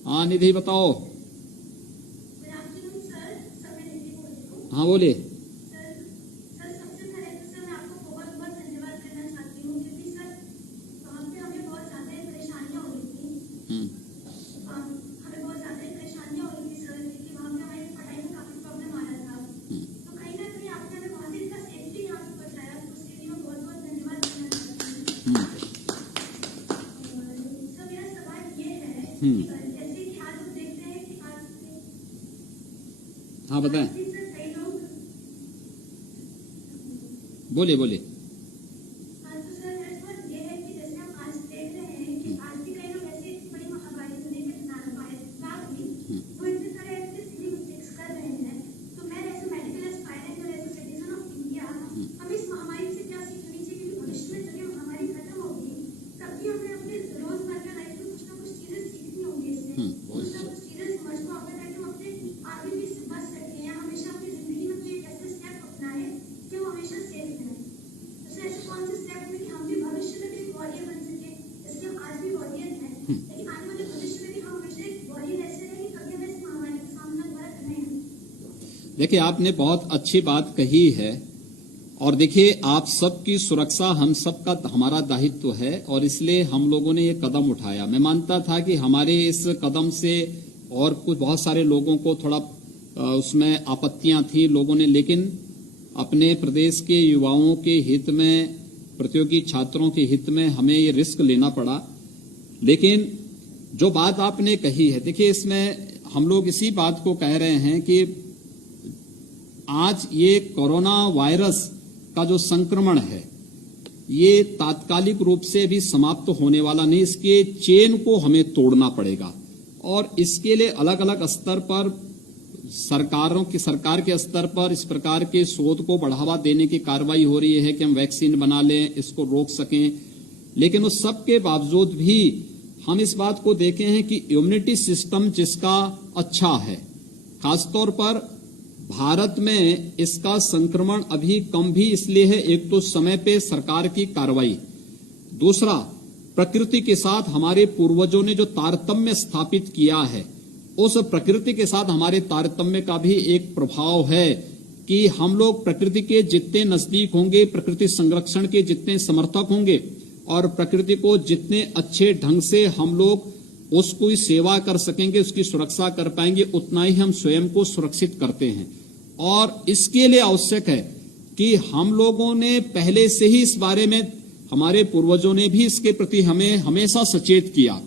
हाँ निधि बताओ। हाँ बोलिए। हाँ बताएं, बोलिए बोलिए। देखिए आपने बहुत अच्छी बात कही है और देखिए आप सबकी सुरक्षा हम सबका हमारा दायित्व है और इसलिए हम लोगों ने ये कदम उठाया। मैं मानता था कि हमारे इस कदम से और कुछ बहुत सारे लोगों को थोड़ा उसमें आपत्तियां थी लोगों ने, लेकिन अपने प्रदेश के युवाओं के हित में, प्रतियोगी छात्रों के हित में हमें ये रिस्क लेना पड़ा। लेकिन जो बात आपने कही है, देखिए इसमें हम लोग इसी बात को कह रहे हैं कि आज ये कोरोना वायरस का जो संक्रमण है ये तात्कालिक रूप से भी समाप्त होने वाला नहीं, इसके चेन को हमें तोड़ना पड़ेगा और इसके लिए अलग अलग स्तर पर सरकार के स्तर पर इस प्रकार के शोध को बढ़ावा देने की कार्रवाई हो रही है कि हम वैक्सीन बना लें, इसको रोक सकें। लेकिन उस सब के बावजूद भी हम इस बात को देखे हैं कि इम्यूनिटी सिस्टम जिसका अच्छा है, खासतौर पर भारत में इसका संक्रमण अभी कम भी इसलिए है, एक तो समय पे सरकार की कार्रवाई, दूसरा प्रकृति के साथ हमारे पूर्वजों ने जो तारतम्य स्थापित किया है उस प्रकृति के साथ हमारे तारतम्य का भी एक प्रभाव है कि हम लोग प्रकृति के जितने नजदीक होंगे, प्रकृति संरक्षण के जितने समर्थक होंगे और प्रकृति को जितने अच्छे ढंग से हम लोग उसकी सेवा कर सकेंगे, उसकी सुरक्षा कर पाएंगे, उतना ही हम स्वयं को सुरक्षित करते हैं। और इसके लिए आवश्यक है कि हम लोगों ने पहले से ही इस बारे में हमारे पूर्वजों ने भी इसके प्रति हमें हमेशा सचेत किया।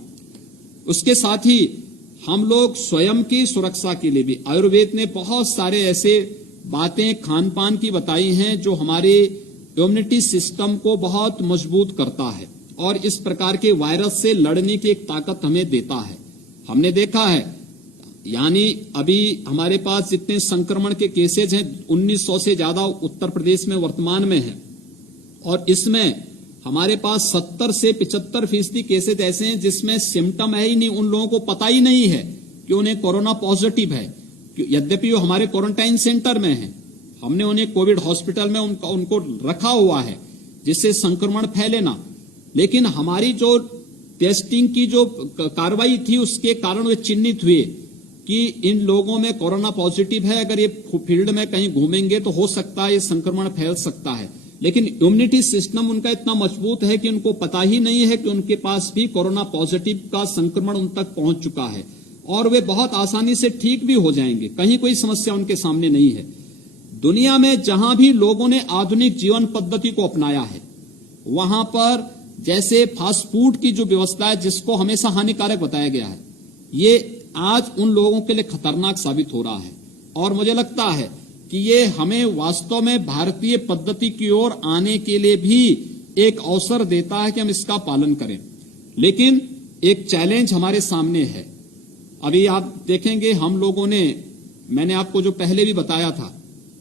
उसके साथ ही हम लोग स्वयं की सुरक्षा के लिए भी आयुर्वेद ने बहुत सारे ऐसे बातें खान पान की बताई हैं जो हमारे इम्यूनिटी सिस्टम को बहुत मजबूत करता है और इस प्रकार के वायरस से लड़ने की एक ताकत हमें देता है। हमने देखा है, यानी अभी हमारे पास जितने संक्रमण के केसेज हैं 1900 से ज्यादा उत्तर प्रदेश में वर्तमान में है और इसमें हमारे पास 70 से 75% केसेज ऐसे हैं जिसमें सिम्टम है ही नहीं, उन लोगों को पता ही नहीं है कि उन्हें कोरोना पॉजिटिव है, यद्यपि वो हमारे क्वारंटाइन सेंटर में है। हमने उन्हें कोविड हॉस्पिटल में उनको रखा हुआ है जिससे संक्रमण फैले ना, लेकिन हमारी जो टेस्टिंग की जो कार्रवाई थी उसके कारण वे चिन्हित हुए कि इन लोगों में कोरोना पॉजिटिव है, अगर ये फील्ड में कहीं घूमेंगे तो हो सकता है ये संक्रमण फैल सकता है। लेकिन इम्यूनिटी सिस्टम उनका इतना मजबूत है कि उनको पता ही नहीं है कि उनके पास भी कोरोना पॉजिटिव का संक्रमण उन तक पहुंच चुका है और वे बहुत आसानी से ठीक भी हो जाएंगे, कहीं कोई समस्या उनके सामने नहीं है। दुनिया में जहां भी लोगों ने आधुनिक जीवन पद्धति को अपनाया है वहां पर जैसे फास्ट फूड की जो व्यवस्था है जिसको हमेशा हानिकारक बताया गया है, ये आज उन लोगों के लिए खतरनाक साबित हो रहा है और मुझे लगता है कि ये हमें वास्तव में भारतीय पद्धति की ओर आने के लिए भी एक अवसर देता है कि हम इसका पालन करें। लेकिन एक चैलेंज हमारे सामने है। अभी आप देखेंगे हम लोगों ने, मैंने आपको जो पहले भी बताया था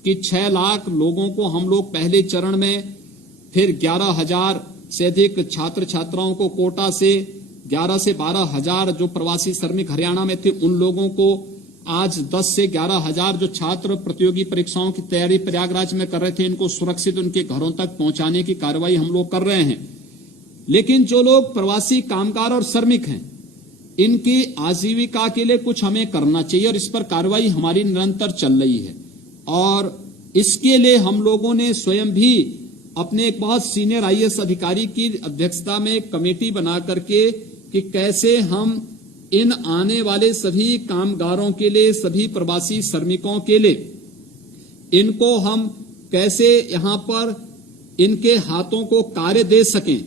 कि 6 लाख लोगों को हम लोग पहले चरण में, फिर 11,000 से अधिक छात्र छात्राओं को कोटा से 11 से 12,000 जो प्रवासी श्रमिक हरियाणा में थे उन लोगों को, आज 10 से 11,000 जो छात्र प्रतियोगी परीक्षाओं की तैयारी प्रयागराज में कर रहे थे इनको सुरक्षित उनके घरों तक पहुंचाने की कार्रवाई हम लोग कर रहे हैं। लेकिन जो लोग प्रवासी कामगार और श्रमिक हैं इनकी आजीविका के लिए कुछ हमें करना चाहिए और इस पर कार्रवाई हमारी निरंतर चल रही है और इसके लिए हम लोगों ने स्वयं भी अपने एक बहुत सीनियर आईएएस अधिकारी की अध्यक्षता में एक कमेटी बना करके कि कैसे हम इन आने वाले सभी कामगारों के लिए, सभी प्रवासी श्रमिकों के लिए इनको हम कैसे यहां पर इनके हाथों को कार्य दे सकें,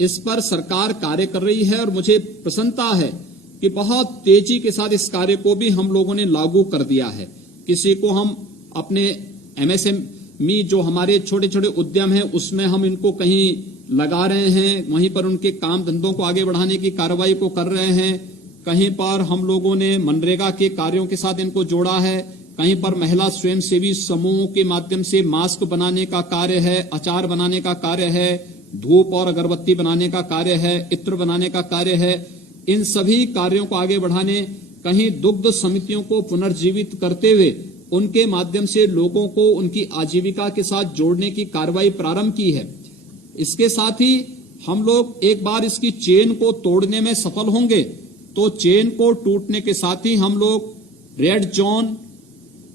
इस पर सरकार कार्य कर रही है और मुझे प्रसन्नता है कि बहुत तेजी के साथ इस कार्य को भी हम लोगों ने लागू कर दिया है। किसी को हम अपने एमएसएमई जो हमारे छोटे छोटे उद्यम हैं उसमें हम इनको कहीं लगा रहे हैं, वहीं पर उनके काम धंधों को आगे बढ़ाने की कार्रवाई को कर रहे हैं। कहीं पर हम लोगों ने मनरेगा के कार्यों के साथ इनको जोड़ा है, कहीं पर महिला स्वयंसेवी समूहों के माध्यम से मास्क बनाने का कार्य है, अचार बनाने का कार्य है, धूप और अगरबत्ती बनाने का कार्य है, इत्र बनाने का कार्य है। इन सभी कार्यों को आगे बढ़ाने, कहीं दुग्ध समितियों को पुनर्जीवित करते हुए उनके माध्यम से लोगों को उनकी आजीविका के साथ जोड़ने की कार्रवाई प्रारंभ की है। इसके साथ ही हम लोग एक बार इसकी चेन को तोड़ने में सफल होंगे तो चेन को टूटने के साथ ही हम लोग रेड जोन,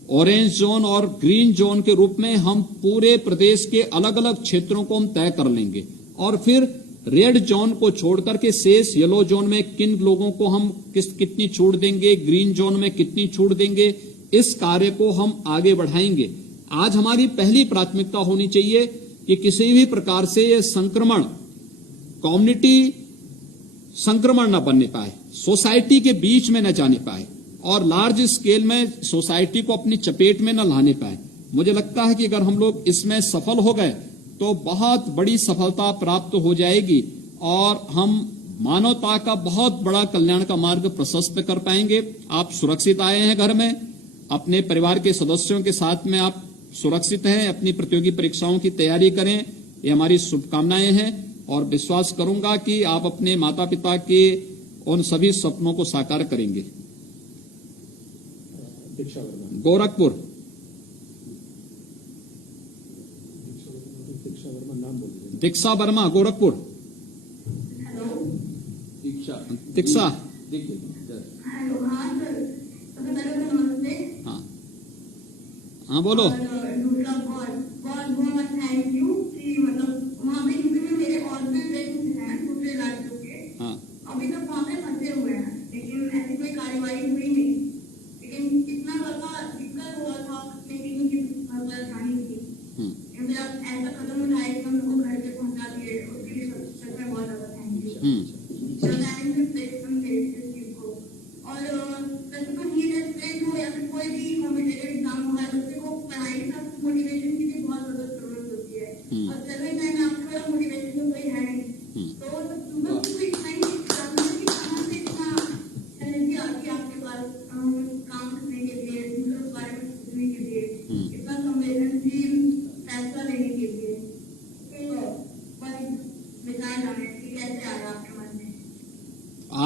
ऑरेंज जोन और ग्रीन जोन के रूप में हम पूरे प्रदेश के अलग अलग क्षेत्रों को हम तय कर लेंगे और फिर रेड जोन को छोड़कर के शेष येलो जोन में किन लोगों को हम कितनी छूट देंगे, ग्रीन जोन में कितनी छूट देंगे, इस कार्य को हम आगे बढ़ाएंगे। आज हमारी पहली प्राथमिकता होनी चाहिए कि किसी भी प्रकार से यह संक्रमण कम्युनिटी संक्रमण न बनने पाए, सोसाइटी के बीच में न जाने पाए और लार्ज स्केल में सोसाइटी को अपनी चपेट में न लाने पाए। मुझे लगता है कि अगर हम लोग इसमें सफल हो गए तो बहुत बड़ी सफलता प्राप्त हो जाएगी और हम मानवता का बहुत बड़ा कल्याण का मार्ग प्रशस्त कर पाएंगे। आप सुरक्षित आए हैं घर में, अपने परिवार के सदस्यों के साथ में आप सुरक्षित हैं, अपनी प्रतियोगी परीक्षाओं की तैयारी करें, ये हमारी शुभकामनाएं हैं और विश्वास करूंगा कि आप अपने माता पिता के उन सभी सपनों को साकार करेंगे। गोरखपुर। दीक्षा वर्मा, गोरखपुर। दीक्षा। हाँ हाँ बोलो। हाँ अभी तक वहाँ पे फंसे हुए हैं लेकिन ऐसी कोई कार्रवाई हुई नहीं। लेकिन कितना ज्यादा दिक्कत हुआ था, लेकिन उनकी परेशानी थी। ऐसा कदम उठाए कि हम लोग घर पे पहुंचा दिए, उसके लिए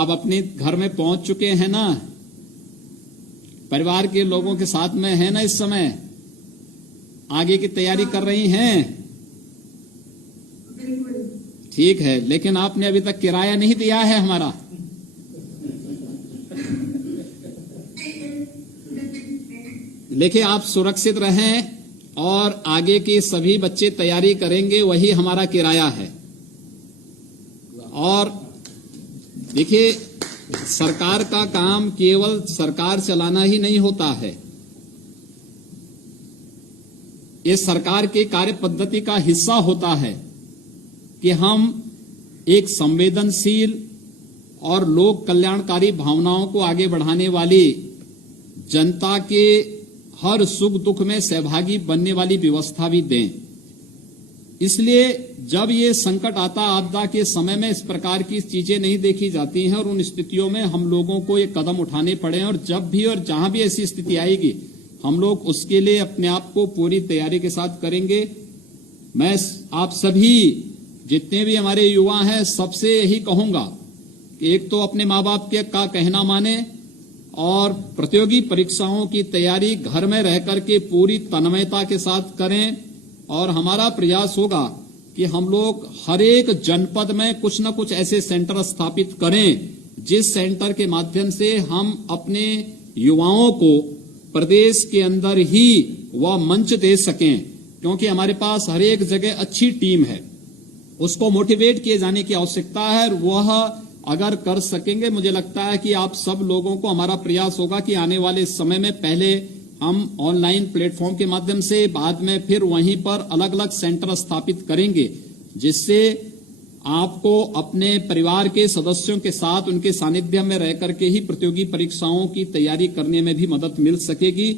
आप अपने घर में पहुंच चुके हैं ना, परिवार के लोगों के साथ में है ना, इस समय आगे की तैयारी कर रही हैं? बिल्कुल। ठीक है, लेकिन आपने अभी तक किराया नहीं दिया है हमारा। देखिए, आप सुरक्षित रहें और आगे के सभी बच्चे तैयारी करेंगे, वही हमारा किराया है। और देखिए, सरकार का काम केवल सरकार चलाना ही नहीं होता है, ये सरकार के कार्य पद्धति का हिस्सा होता है कि हम एक संवेदनशील और लोक कल्याणकारी भावनाओं को आगे बढ़ाने वाली, जनता के हर सुख दुख में सहभागी बनने वाली व्यवस्था भी दें। इसलिए जब ये संकट आता, आपदा के समय में इस प्रकार की चीजें नहीं देखी जाती हैं और उन स्थितियों में हम लोगों को ये कदम उठाने पड़े हैं। और जब भी और जहां भी ऐसी स्थिति आएगी, हम लोग उसके लिए अपने आप को पूरी तैयारी के साथ करेंगे। मैं आप सभी जितने भी हमारे युवा हैं, सबसे यही कहूंगा कि एक तो अपने माँ बाप के का कहना माने और प्रतियोगी परीक्षाओं की तैयारी घर में रह करके पूरी तन्मयता के साथ करें। और हमारा प्रयास होगा कि हम लोग हर एक जनपद में कुछ न कुछ ऐसे सेंटर स्थापित करें, जिस सेंटर के माध्यम से हम अपने युवाओं को प्रदेश के अंदर ही वह मंच दे सकें। क्योंकि हमारे पास हर एक जगह अच्छी टीम है, उसको मोटिवेट किए जाने की आवश्यकता है। वह अगर कर सकेंगे, मुझे लगता है कि आप सब लोगों को, हमारा प्रयास होगा कि आने वाले समय में पहले हम ऑनलाइन प्लेटफॉर्म के माध्यम से, बाद में फिर वहीं पर अलग अलग सेंटर स्थापित करेंगे, जिससे आपको अपने परिवार के सदस्यों के साथ उनके सानिध्य में रह करके ही प्रतियोगी परीक्षाओं की तैयारी करने में भी मदद मिल सकेगी।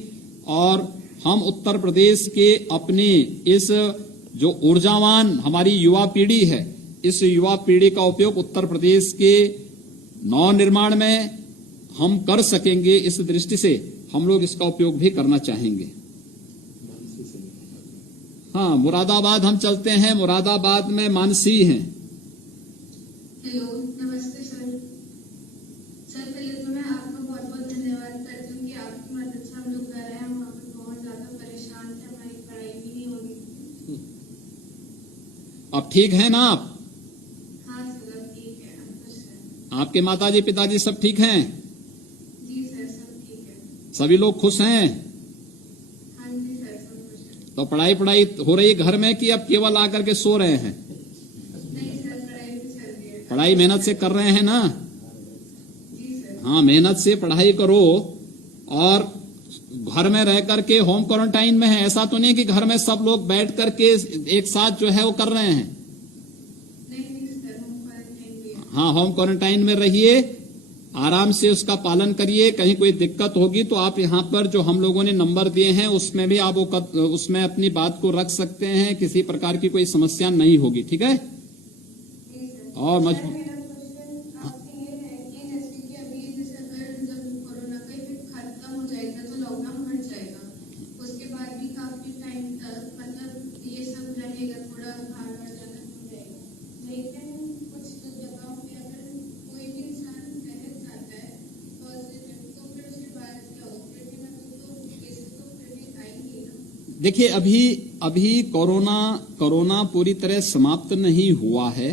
और हम उत्तर प्रदेश के अपने इस जो ऊर्जावान हमारी युवा पीढ़ी है, इस युवा पीढ़ी का उपयोग उत्तर प्रदेश के नव निर्माण में हम कर सकेंगे। इस दृष्टि से हम लोग इसका उपयोग भी करना चाहेंगे। हाँ, मुरादाबाद हम चलते हैं। मुरादाबाद में मानसी हैं। हेलो, नमस्ते सर। सर, पहले तो मैं आपका बहुत बहुत धन्यवाद करती हूँ कि आपकी मदद से हम लोग कर रहे हैं। हम वहाँ पे बहुत ज्यादा परेशान थे, हमारी पढ़ाई भी नहीं हो रही थी। अब ठीक है ना आप? हाँ सर, अब ठीक है, अब खुश है। आपके माताजी पिताजी सब ठीक हैं? जी सर, सब ठीक है। सभी लोग खुश हैं? हाँ जी सर, सब खुश है। तो पढ़ाई हो रही है घर में कि अब केवल आकर के सो रहे हैं? नहीं सर, पढ़ाई भी चल रही है। पढ़ाई मेहनत से कर रहे हैं ना? जी सर। हाँ, मेहनत से पढ़ाई करो। और घर में रह करके होम क्वारंटाइन में है, ऐसा तो नहीं कि घर में सब लोग बैठ करके एक साथ जो है वो कर रहे हैं। नहीं सर, होम क्वारंटाइन भी है। हाँ, होम क्वारंटाइन में रहिए, आराम से उसका पालन करिए। कहीं कोई दिक्कत होगी तो आप यहाँ पर जो हम लोगों ने नंबर दिए हैं उसमें भी आप उसमें अपनी बात को रख सकते हैं। किसी प्रकार की कोई समस्या नहीं होगी, ठीक है? जी सर। और सर, मेरा क्वेश्चन आपसे ये है कि जैसे कि अभी जैसे अगर जब कोरोना का इफेक्ट खत्म हो जाएगा तो लॉकडाउन हट जाएगा, उसके बाद भी काफी टाइम तक मतलब ये सब रहेगा, थोड़ा बाहर जाना हो जाएगा। लेकिन कुछ जगहों पे अगर कोई भी इंसान रह जाता है पॉजिटिव, तो फिर उसके बाद क्या होगा? फिर भी मतलब तो केसेस तो फिर भी आएंगे ना। देखिए, अभी कोरोना पूरी तरह समाप्त नहीं हुआ है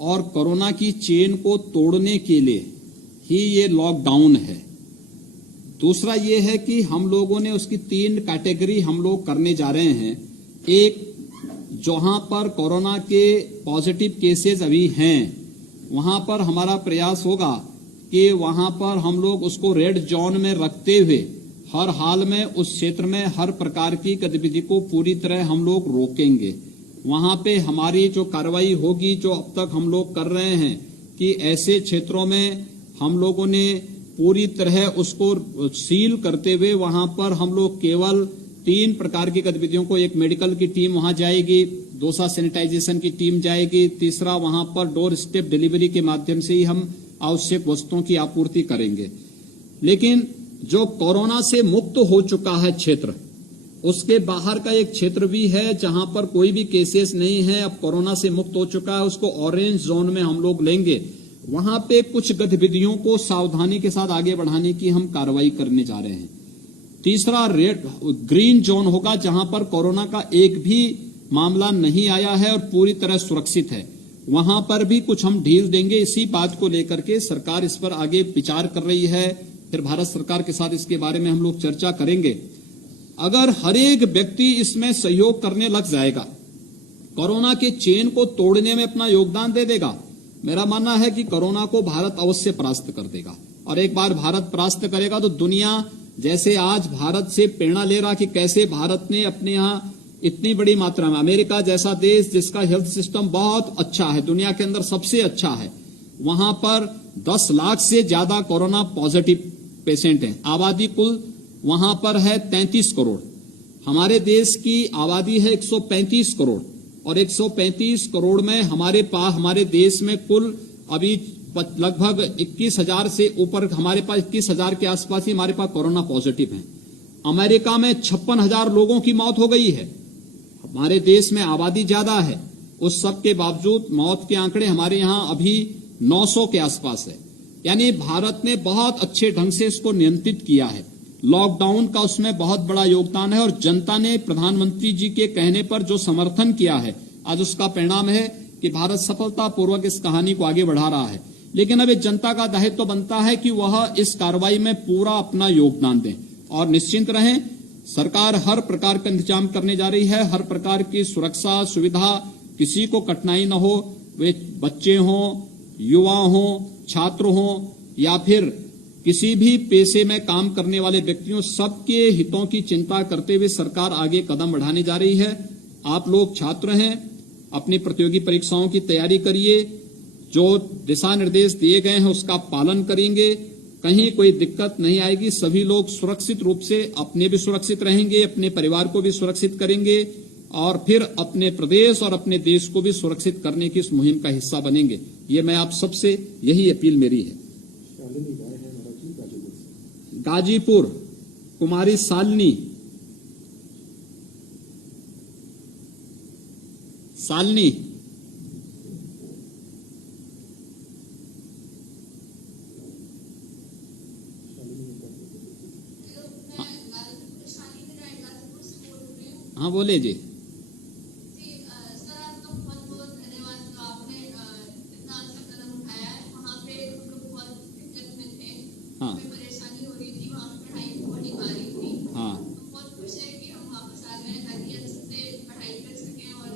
और कोरोना की चेन को तोड़ने के लिए ही ये लॉकडाउन है। दूसरा ये है कि हम लोगों ने उसकी 3 कैटेगरी हम लोग करने जा रहे हैं। एक, जहां पर कोरोना के पॉजिटिव केसेस अभी हैं, वहां पर हमारा प्रयास होगा कि वहां पर हम लोग उसको रेड जोन में रखते हुए हर हाल में उस क्षेत्र में हर प्रकार की गतिविधि को पूरी तरह हम लोग रोकेंगे। वहां पे हमारी जो कार्रवाई होगी, जो अब तक हम लोग कर रहे हैं, कि ऐसे क्षेत्रों में हम लोगों ने पूरी तरह उसको सील करते हुए वहां पर हम लोग केवल 3 प्रकार की गतिविधियों को, एक मेडिकल की टीम वहां जाएगी, दूसरा सैनिटाइजेशन की टीम जाएगी, तीसरा वहां पर डोर स्टेप डिलीवरी के माध्यम से ही हम आवश्यक वस्तुओं की आपूर्ति करेंगे। लेकिन जो कोरोना से मुक्त हो चुका है क्षेत्र, उसके बाहर का एक क्षेत्र भी है जहां पर कोई भी केसेस नहीं है, अब कोरोना से मुक्त हो चुका है, उसको ऑरेंज जोन में हम लोग लेंगे। वहां पे कुछ गतिविधियों को सावधानी के साथ आगे बढ़ाने की हम कार्रवाई करने जा रहे हैं। तीसरा रेड ग्रीन जोन होगा, जहां पर कोरोना का एक भी मामला नहीं आया है और पूरी तरह सुरक्षित है, वहां पर भी कुछ हम ढील देंगे। इसी बात को लेकर के सरकार इस पर आगे विचार कर रही है, फिर भारत सरकार के साथ इसके बारे में हम लोग चर्चा करेंगे। अगर हर एक व्यक्ति इसमें सहयोग करने लग जाएगा, कोरोना के चेन को तोड़ने में अपना योगदान दे देगा, मेरा मानना है कि कोरोना को भारत अवश्य परास्त कर देगा। और एक बार भारत परास्त करेगा तो दुनिया जैसे आज भारत से प्रेरणा ले रहा कि कैसे भारत ने अपने यहां इतनी बड़ी मात्रा में, अमेरिका जैसा देश जिसका हेल्थ सिस्टम बहुत अच्छा है, दुनिया के अंदर सबसे अच्छा है, वहां पर 10 लाख से ज्यादा कोरोना पॉजिटिव पेशेंट हैं। आबादी कुल वहां पर है 33 करोड़। हमारे देश की आबादी है 135 करोड़ और 135 करोड़ में हमारे देश में कुल अभी लगभग 21,000 से ऊपर, हमारे पास 21,000 के आसपास ही हमारे पास कोरोना पॉजिटिव हैं। अमेरिका में 56,000 लोगों की मौत हो गई है। हमारे देश में आबादी ज्यादा है, उस सब के बावजूद मौत के आंकड़े हमारे यहां अभी 900 के आसपास है। यानी भारत ने बहुत अच्छे ढंग से इसको नियंत्रित किया है। लॉकडाउन का उसमें बहुत बड़ा योगदान है और जनता ने प्रधानमंत्री जी के कहने पर जो समर्थन किया है, आज उसका परिणाम है कि भारत सफलतापूर्वक इस कहानी को आगे बढ़ा रहा है। लेकिन अब जनता का दायित्व बनता है कि वह इस कार्रवाई में पूरा अपना योगदान दें। और निश्चिंत रहें, सरकार हर प्रकार का इंतजाम करने जा रही है, हर प्रकार की सुरक्षा सुविधा, किसी को कठिनाई न हो, वे बच्चे हों, युवा हों, छात्र हों या फिर किसी भी पेशे में काम करने वाले व्यक्तियों, सबके हितों की चिंता करते हुए सरकार आगे कदम बढ़ाने जा रही है। आप लोग छात्र हैं, अपनी प्रतियोगी परीक्षाओं की तैयारी करिए, जो दिशा निर्देश दिए गए हैं उसका पालन करेंगे, कहीं कोई दिक्कत नहीं आएगी। सभी लोग सुरक्षित रूप से अपने भी सुरक्षित रहेंगे, अपने परिवार को भी सुरक्षित करेंगे और फिर अपने प्रदेश और अपने देश को भी सुरक्षित करने की इस मुहिम का हिस्सा बनेंगे। ये मैं आप सबसे यही अपील मेरी है। गाजीपुर कुमारी शालिनी हाँ बोले जी। सर आपका बहुत बहुत धन्यवाद, जो आपने इतना अच्छा कदम उठाया है। वहाँ पे हम लोग बहुत दिक्कत में थे, हमें परेशानी हो रही थी, वहाँ पे पढ़ाई हो नहीं पा रही थी। हाँ, तो बहुत खुश है कि हम वापस आ गए ताकि अच्छे से पढ़ाई कर सकें और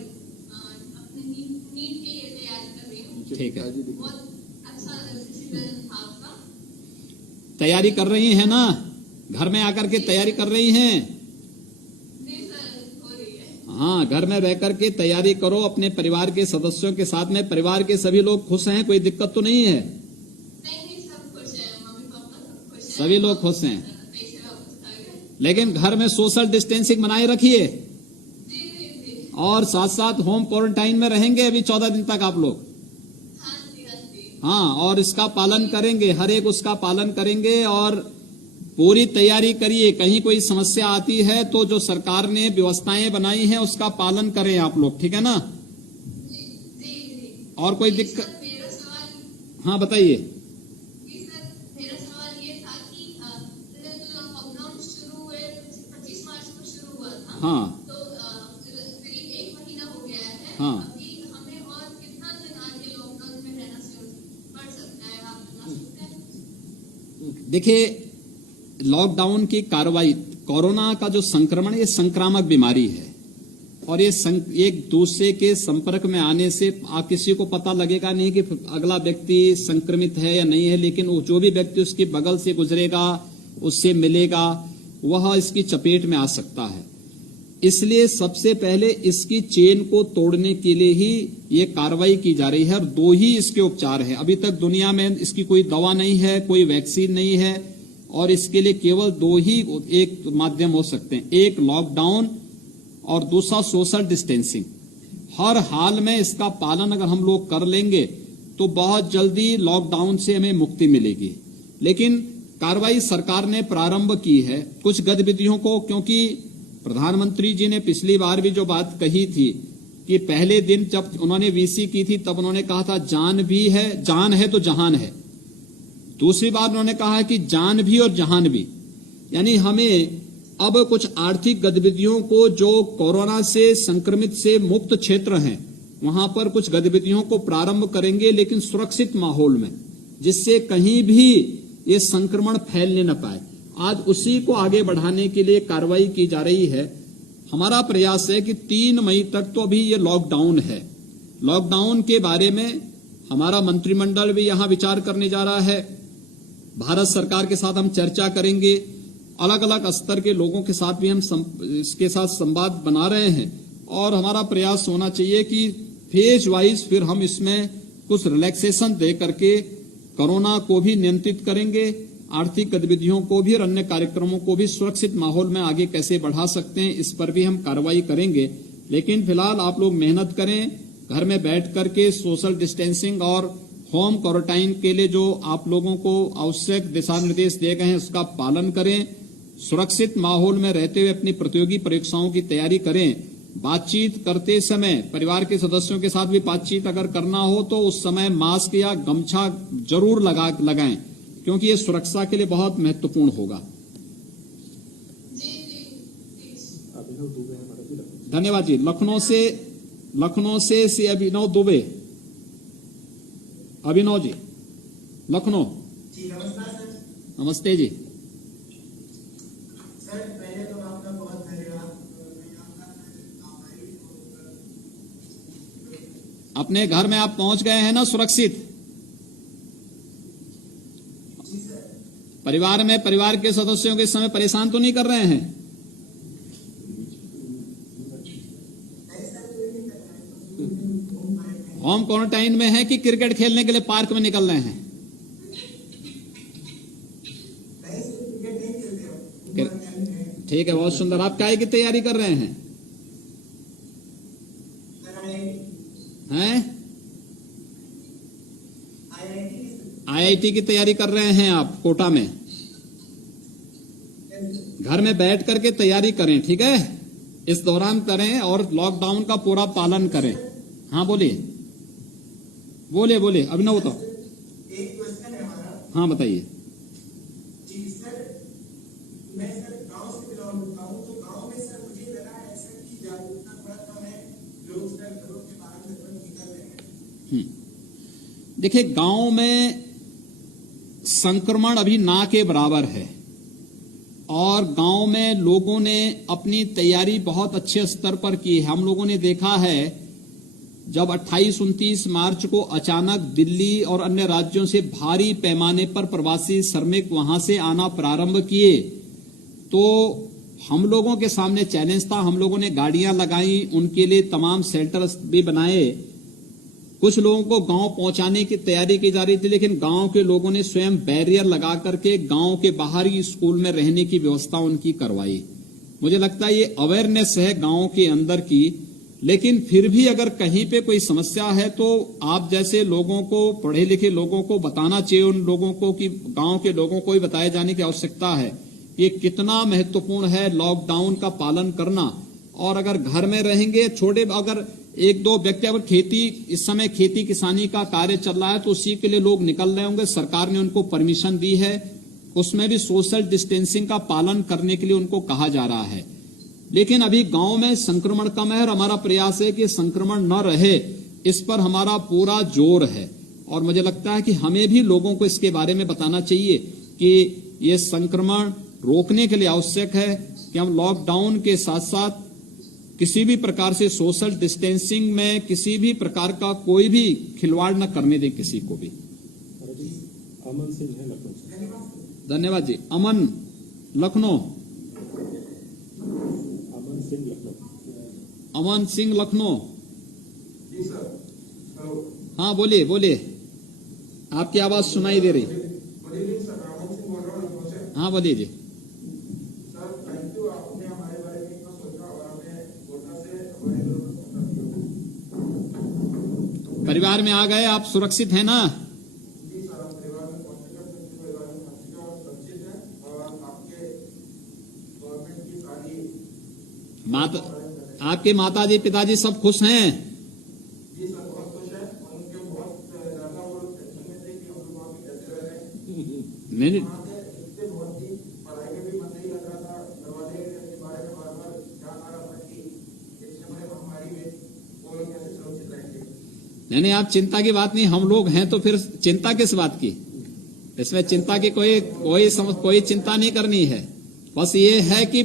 अपने नीट की ये तैयारी कर रही हूँ। ठीक है, बहुत अच्छा डिसीजन था आपका। तैयारी कर रही हैं ना, घर में आकर के तैयारी कर रही हैं। हाँ, घर में रह करके तैयारी करो अपने परिवार के सदस्यों के साथ में। परिवार के सभी लोग खुश हैं, कोई दिक्कत तो नहीं है? नहीं, सब खुश है, मम्मी पापा सब खुश हैं, सभी लोग खुश हैं, ऐसे वापस आ गए। लेकिन घर में सोशल डिस्टेंसिंग बनाए रखिए जी। और साथ साथ होम क्वारंटाइन में रहेंगे अभी 14 दिन तक आप लोग। हाँ जी। हाँ, और इसका पालन करेंगे, हर एक उसका पालन करेंगे और पूरी तैयारी करिए। कहीं कोई समस्या आती है तो जो सरकार ने व्यवस्थाएं बनाई हैं उसका पालन करें आप लोग, ठीक है ना? जी। और कोई दिक्कत? मेरा सवाल, हाँ बताइए। सर मेरा सवाल ये था कि जो लॉकडाउन शुरू हुए 25 मार्च को शुरू हुआ था, हाँ, तो करीब 1 महीना हो गया है। हाँ, अभी हमें और कितना दिन आगे लॉकडाउन में रहना पड़ सकता है, आप बता सकते हैं? देखिए, लॉकडाउन की कार्रवाई, कोरोना का जो संक्रमण, ये संक्रामक बीमारी है और ये एक दूसरे के संपर्क में आने से आप किसी को पता लगेगा नहीं कि अगला व्यक्ति संक्रमित है या नहीं है, लेकिन वो जो भी व्यक्ति उसके बगल से गुजरेगा, उससे मिलेगा, वह इसकी चपेट में आ सकता है। इसलिए सबसे पहले इसकी चेन को तोड़ने के लिए ही ये कार्रवाई की जा रही है और 2 ही इसके उपचार हैं। अभी तक दुनिया में इसकी कोई दवा नहीं है, कोई वैक्सीन नहीं है और इसके लिए केवल 2 ही एक माध्यम हो सकते हैं, एक लॉकडाउन और दूसरा सोशल डिस्टेंसिंग। हर हाल में इसका पालन अगर हम लोग कर लेंगे तो बहुत जल्दी लॉकडाउन से हमें मुक्ति मिलेगी। लेकिन कार्रवाई सरकार ने प्रारंभ की है कुछ गतिविधियों को, क्योंकि प्रधानमंत्री जी ने पिछली बार भी जो बात कही थी कि पहले दिन जब उन्होंने वीसी की थी तब उन्होंने कहा था जान है तो जहान है। दूसरी बार उन्होंने कहा है कि जान भी और जहान भी, यानी हमें अब कुछ आर्थिक गतिविधियों को, जो कोरोना से संक्रमित से मुक्त क्षेत्र हैं वहां पर कुछ गतिविधियों को प्रारंभ करेंगे, लेकिन सुरक्षित माहौल में, जिससे कहीं भी ये संक्रमण फैलने न पाए। आज उसी को आगे बढ़ाने के लिए कार्रवाई की जा रही है। हमारा प्रयास है कि 3 मई तक तो अभी ये लॉकडाउन है। लॉकडाउन के बारे में हमारा मंत्रिमंडल भी यहां विचार करने जा रहा है। भारत सरकार के साथ हम चर्चा करेंगे, अलग अलग स्तर के लोगों के साथ भी हम इसके साथ संवाद बना रहे हैं, और हमारा प्रयास होना चाहिए कि फेज वाइज फिर हम इसमें कुछ रिलैक्सेशन दे करके कोरोना को भी नियंत्रित करेंगे, आर्थिक गतिविधियों को भी और अन्य कार्यक्रमों को भी सुरक्षित माहौल में आगे कैसे बढ़ा सकते हैं, इस पर भी हम कार्रवाई करेंगे। लेकिन फिलहाल आप लोग मेहनत करें, घर में बैठ करके सोशल डिस्टेंसिंग और होम क्वारंटाइन के लिए जो आप लोगों को आवश्यक दिशा निर्देश दिए गए हैं उसका पालन करें, सुरक्षित माहौल में रहते हुए अपनी प्रतियोगी परीक्षाओं की तैयारी करें। बातचीत करते समय परिवार के सदस्यों के साथ भी बातचीत अगर करना हो तो उस समय मास्क या गमछा जरूर लगाएं, क्योंकि ये सुरक्षा के लिए बहुत महत्वपूर्ण होगा। धन्यवाद जी। लखनऊ से अभिनव दुबे। अभिनव जी, लखनऊ। जी नमस्कार सर। नमस्ते जी। सर पहले तो आपका बहुत धन्यवाद। अपने घर में आप पहुंच गए हैं ना सुरक्षित? जी सर। परिवार के सदस्यों के समय परेशान तो नहीं कर रहे हैं? होम क्वारंटाइन में है कि क्रिकेट खेलने के लिए पार्क में निकल रहे हैं? ठीक है, बहुत सुंदर। आप काय की तैयारी कर रहे हैं? आईआईटी की तैयारी कर रहे हैं आप कोटा में? घर में बैठ करके तैयारी करें, ठीक है? इस दौरान करें और लॉकडाउन का पूरा पालन करें। हाँ बोलिए बोलिए अभिनव बताओ। एक क्वेश्चन है हमारा। हाँ बताइए। जी सर, मैं सर गांव से बिलोंग करता हूँ, तो गांव में सर मुझे लगा है सर कि जागरूकता थोड़ा कम है, लोग सर घरों के बाहर निकल रहे हैं। देखिए, गांव में संक्रमण अभी ना के बराबर है और गांव में लोगों ने अपनी तैयारी बहुत अच्छे स्तर पर की है। हम लोगों ने देखा है जब 28-29 मार्च को अचानक दिल्ली और अन्य राज्यों से भारी पैमाने पर प्रवासी श्रमिक वहां से आना प्रारंभ किए, तो हम लोगों के सामने चैलेंज था। हम लोगों ने गाड़ियां लगाई, उनके लिए तमाम शेल्टर्स भी बनाए, कुछ लोगों को गांव पहुंचाने की तैयारी की जा रही थी, लेकिन गांव के लोगों ने स्वयं बैरियर लगा करके गांव के बाहर ही स्कूल में रहने की व्यवस्था उनकी करवाई। मुझे लगता है ये अवेयरनेस है गांव के अंदर की। लेकिन फिर भी अगर कहीं पे कोई समस्या है तो आप जैसे लोगों को, पढ़े लिखे लोगों को बताना चाहिए, उन लोगों को कि गांव के लोगों को ही बताए जाने की आवश्यकता है ये कितना महत्वपूर्ण है लॉकडाउन का पालन करना। और अगर घर में रहेंगे छोटे, अगर 1-2 व्यक्ति, अगर इस समय खेती किसानी का कार्य चल रहा है तो उसी के लिए लोग निकल रहे होंगे, सरकार ने उनको परमिशन दी है, उसमें भी सोशल डिस्टेंसिंग का पालन करने के लिए उनको कहा जा रहा है। लेकिन अभी गांव में संक्रमण कम है और हमारा प्रयास है कि संक्रमण न रहे, इस पर हमारा पूरा जोर है। और मुझे लगता है कि हमें भी लोगों को इसके बारे में बताना चाहिए कि ये संक्रमण रोकने के लिए आवश्यक है कि हम लॉकडाउन के साथ साथ किसी भी प्रकार से सोशल डिस्टेंसिंग में किसी भी प्रकार का कोई भी खिलवाड़ न करने दें किसी को भी। अमन सिंह है लखनऊ से। धन्यवाद जी। अमन, लखनऊ। अमन सिंह, लखनऊ। जी सर। हेलो। हाँ बोलिए, आपकी आवाज सुनाई दे रही। Good evening sir, Aman Singh बोल रहा हूँ लखनऊ से। हाँ बोलिए जी। सर थैंक यू, आपने हमारे बारे में इतना सोचा और हमें कोटा से हमारे घरों में पहुंचा दिया। परिवार में आ गए आप, सुरक्षित है ना? जी सर, हम परिवार में पहुंच चुके हैं, परिवार में पहुंच चुके हैं और सुरक्षित हैं और आपके गवर्नमेंट की सारी आपके माताजी पिताजी सब खुश हैं? जी सर बहुत खुश है, उनके बहुत ज्यादा वो लोग टेंशन में थे कि हम लोग वहाँ पे कैसे रह रहे हैं। नहीं वहाँ से इससे बहुत ही पढ़ाई में भी मन नहीं लग रहा था, घर वाले के बारे में बार बार ध्यान आ रहा था कि इस समय महामारी में वो लोग कैसे सुरक्षित रहेंगे। नहीं, आप चिंता की बात नहीं, हम लोग हैं तो फिर चिंता किस बात की? इसमें चिंता की कोई चिंता नहीं करनी है। बस ये है कि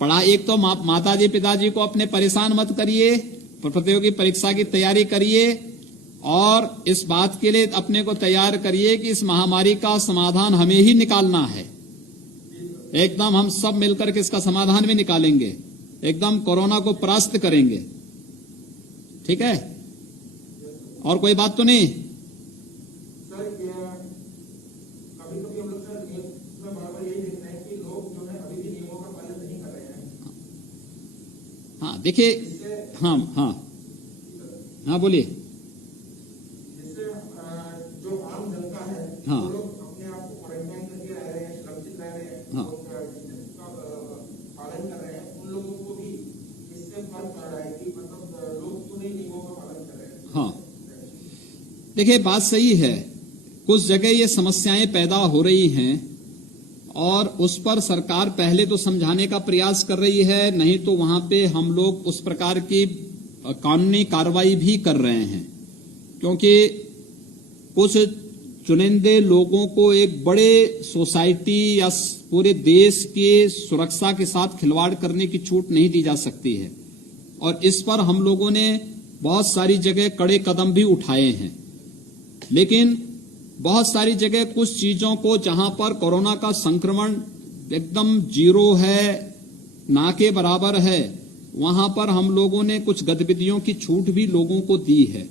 एक तो माताजी पिताजी को अपने परेशान मत करिए, प्रतियोगी परीक्षा की तैयारी करिए और इस बात के लिए अपने को तैयार करिए कि इस महामारी का समाधान हमें ही निकालना है। एकदम हम सब मिलकर के इसका समाधान भी निकालेंगे, एकदम कोरोना को परास्त करेंगे। ठीक है, और कोई बात तो नहीं? सर कभी कभी हम लोग सर न्यूज़ में बार बार यही देख रहे हैं कि लोग जो है अभी भी नियमों का पालन नहीं कर रहे हैं। हाँ देखिए, हाँ हाँ हाँ बोलिए। जिससे जो आम जनता है हाँ। वो लोग अपने आप को क्वारंटाइन करके रह रहे हैं, सुरक्षित रह रहे हैं, हाँ। जिसका पालन कर रहे हैं, उन लोगों को भी इससे फर्क पड़ रहा है कि मतलब लोग क्यों नहीं नियमों का पालन कर रहे हैं। हाँ देखिए, बात सही है, कुछ जगह ये समस्याएं पैदा हो रही हैं और उस पर सरकार पहले तो समझाने का प्रयास कर रही है, नहीं तो वहां पे हम लोग उस प्रकार की कानूनी कार्रवाई भी कर रहे हैं, क्योंकि कुछ चुनिंदे लोगों को एक बड़े सोसाइटी या पूरे देश के सुरक्षा के साथ खिलवाड़ करने की छूट नहीं दी जा सकती है। और इस पर हम लोगों ने बहुत सारी जगह कड़े कदम भी उठाए हैं, लेकिन बहुत सारी जगह कुछ चीजों को जहां पर कोरोना का संक्रमण एकदम जीरो है, ना के बराबर है, वहां पर हम लोगों ने कुछ गतिविधियों की छूट भी लोगों को दी है।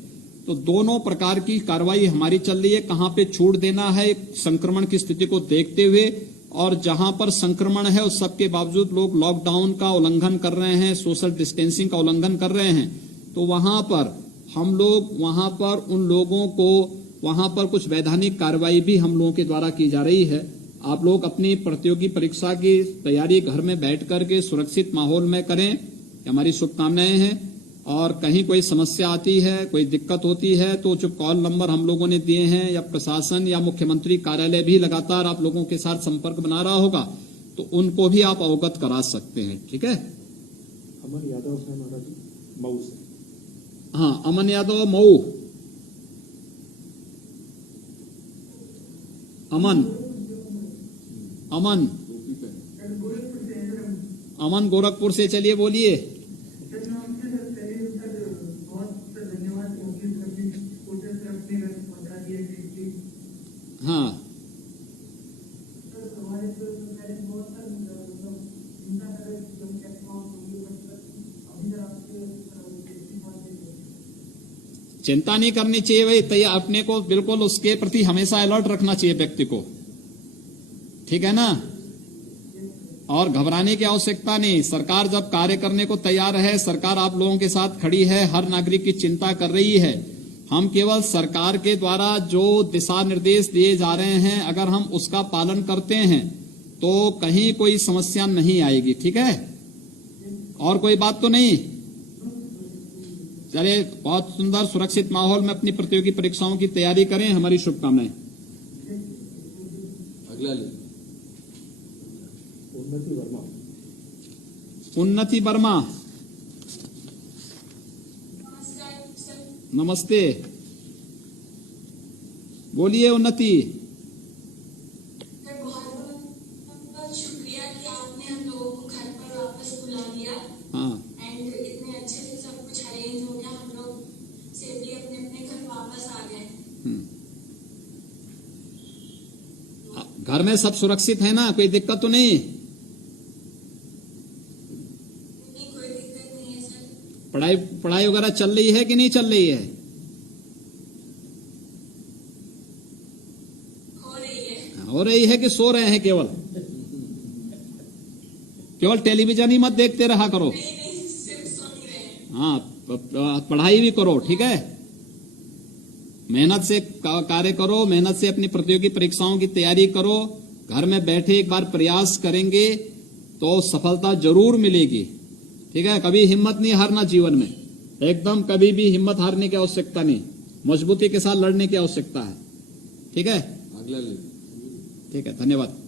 तो दोनों प्रकार की कार्रवाई हमारी चल रही है, कहां पे छूट देना है संक्रमण की स्थिति को देखते हुए, और जहां पर संक्रमण है उस सबके बावजूद लोग लॉकडाउन का उल्लंघन कर रहे हैं, सोशल डिस्टेंसिंग का उल्लंघन कर रहे हैं, तो वहां पर हम लोग वहां पर उन लोगों को वहां पर कुछ वैधानिक कार्रवाई भी हम लोगों के द्वारा की जा रही है। आप लोग अपनी प्रतियोगी परीक्षा की तैयारी घर में बैठ करके सुरक्षित माहौल में करें, हमारी शुभकामनाएं हैं। और कहीं कोई समस्या आती है, कोई दिक्कत होती है, तो जो कॉल नंबर हम लोगों ने दिए हैं या प्रशासन या मुख्यमंत्री कार्यालय भी लगातार आप लोगों के साथ संपर्क बना रहा होगा, तो उनको भी आप अवगत करा सकते हैं। ठीक है। अमन यादव है हमारा जी, मऊ से। हाँ, अमन यादव मऊ। अमन गोरखपुर से, चलिए बोलिए। हाँ चिंता नहीं करनी चाहिए भाई, तैयार अपने को बिल्कुल उसके प्रति हमेशा अलर्ट रखना चाहिए व्यक्ति को। ठीक है ना, और घबराने की आवश्यकता नहीं। सरकार जब कार्य करने को तैयार है, सरकार आप लोगों के साथ खड़ी है, हर नागरिक की चिंता कर रही है। हम केवल सरकार के द्वारा जो दिशा निर्देश दिए जा रहे हैं, अगर हम उसका पालन करते हैं तो कहीं कोई समस्या नहीं आएगी। ठीक है, और कोई बात तो नहीं। चलिए, बहुत सुंदर सुरक्षित माहौल में अपनी प्रतियोगी परीक्षाओं की तैयारी करें, हमारी शुभकामनाएं। अगला उन्नति वर्मा। उन्नति वर्मा, नमस्ते, बोलिए उन्नति। सर बहुत शुक्रिया कि आपने हम लोगों को घर पर वापस बुला लिया। हाँ, एंड इतने अच्छे से सब कुछ अरेंज हो गया, हम लोग सेफली अपने अपने घर वापस आ गए। घर में सब सुरक्षित है ना, कोई दिक्कत तो नहीं? कोई दिक्कत नहीं है सर। पढ़ाई वगैरह चल रही है कि नहीं चल रही है? हो रही है कि सो रहे हैं? केवल टेलीविजन ही मत देखते रहा करो। नहीं, सिर्फ सो नहीं रहे। हाँ, पढ़ाई भी करो। ठीक है, मेहनत से कार्य करो, मेहनत से अपनी प्रतियोगी परीक्षाओं की तैयारी करो। घर में बैठे एक बार प्रयास करेंगे तो सफलता जरूर मिलेगी। ठीक है, कभी हिम्मत नहीं हारना जीवन में, एकदम कभी भी हिम्मत हारने की आवश्यकता नहीं, मजबूती के साथ लड़ने की आवश्यकता है। ठीक है, अगला ले। ठीक है, धन्यवाद।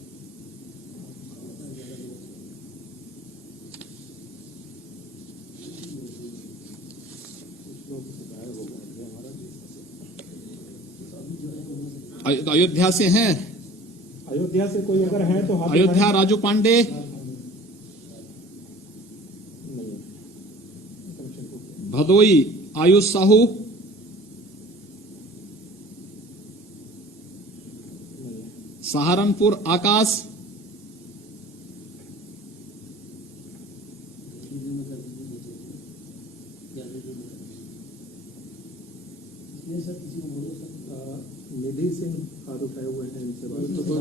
अयोध्या से हैं, अयोध्या से कोई अगर है तो हाथ अयोध्या उठाएं। राजू पांडे, नहीं है। कनेक्शन टूट गया। भदोई आयुष साहू, नहीं है। सहारनपुर आकाश, निधि सिंह हाथ उठाए हुए हैं, इनसे बात हो गई?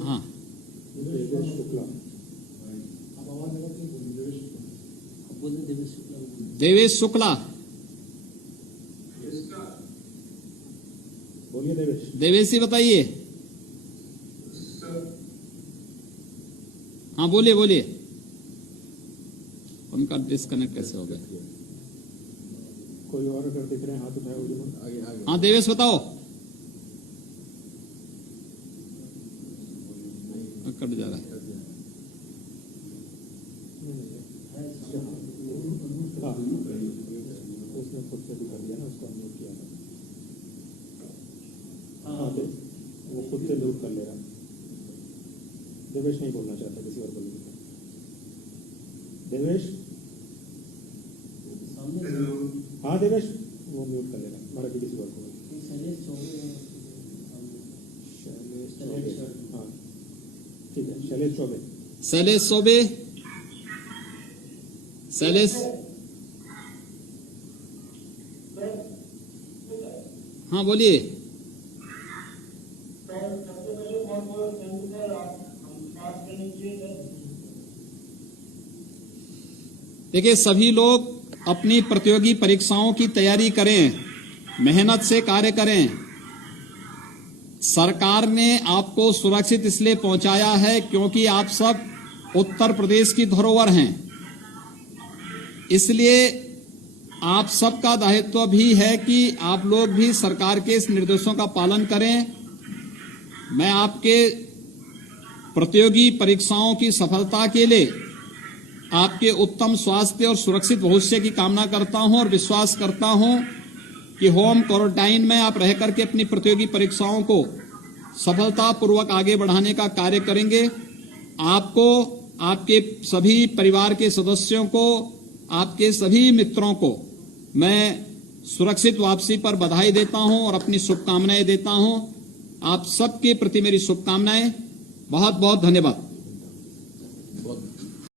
हाँ देवेश शुक्ला। देवेश शुक्ला, बोलिए देवेश। देवेश जी बताइए। हाँ बोलिए बोलिए, उनका डिस्कनेक्ट कैसे हो गया? कोई और अगर दिख रहे हैं हाथ उठाए हुए जो। आगे आगे। हाँ देवेश बताओ। कट जा रहा है। हाँ, उसने खुद से भी कर दिया ना, उसको अनम्यूट किया था। हाँ तो वो खुद से म्यूट कर ले रहा। देवेश नहीं बोलना चाहता, किसी और बोलिए। देवेश, हाँ देवेश, वो म्यूट कर लेना, मराठी किसी और को बोलिए। शैलेश चौबे, हाँ ठीक है, शैलेश चौबे। शैलेश चौबे, शैलेश, हाँ बोलिए। देखिए, सभी लोग अपनी प्रतियोगी परीक्षाओं की तैयारी करें, मेहनत से कार्य करें। सरकार ने आपको सुरक्षित इसलिए पहुंचाया है क्योंकि आप सब उत्तर प्रदेश की धरोहर हैं, इसलिए आप सबका दायित्व भी है कि आप लोग भी सरकार के इस निर्देशों का पालन करें। मैं आपके प्रतियोगी परीक्षाओं की सफलता के लिए आपके उत्तम स्वास्थ्य और सुरक्षित भविष्य की कामना करता हूं और विश्वास करता हूं कि होम क्वारंटाइन में आप रह करके अपनी प्रतियोगी परीक्षाओं को सफलतापूर्वक आगे बढ़ाने का कार्य करेंगे। आपको, आपके सभी परिवार के सदस्यों को, आपके सभी मित्रों को मैं सुरक्षित वापसी पर बधाई देता हूं और अपनी शुभकामनाएं देता हूं। आप सबके प्रति मेरी शुभकामनाएं। बहुत बहुत धन्यवाद।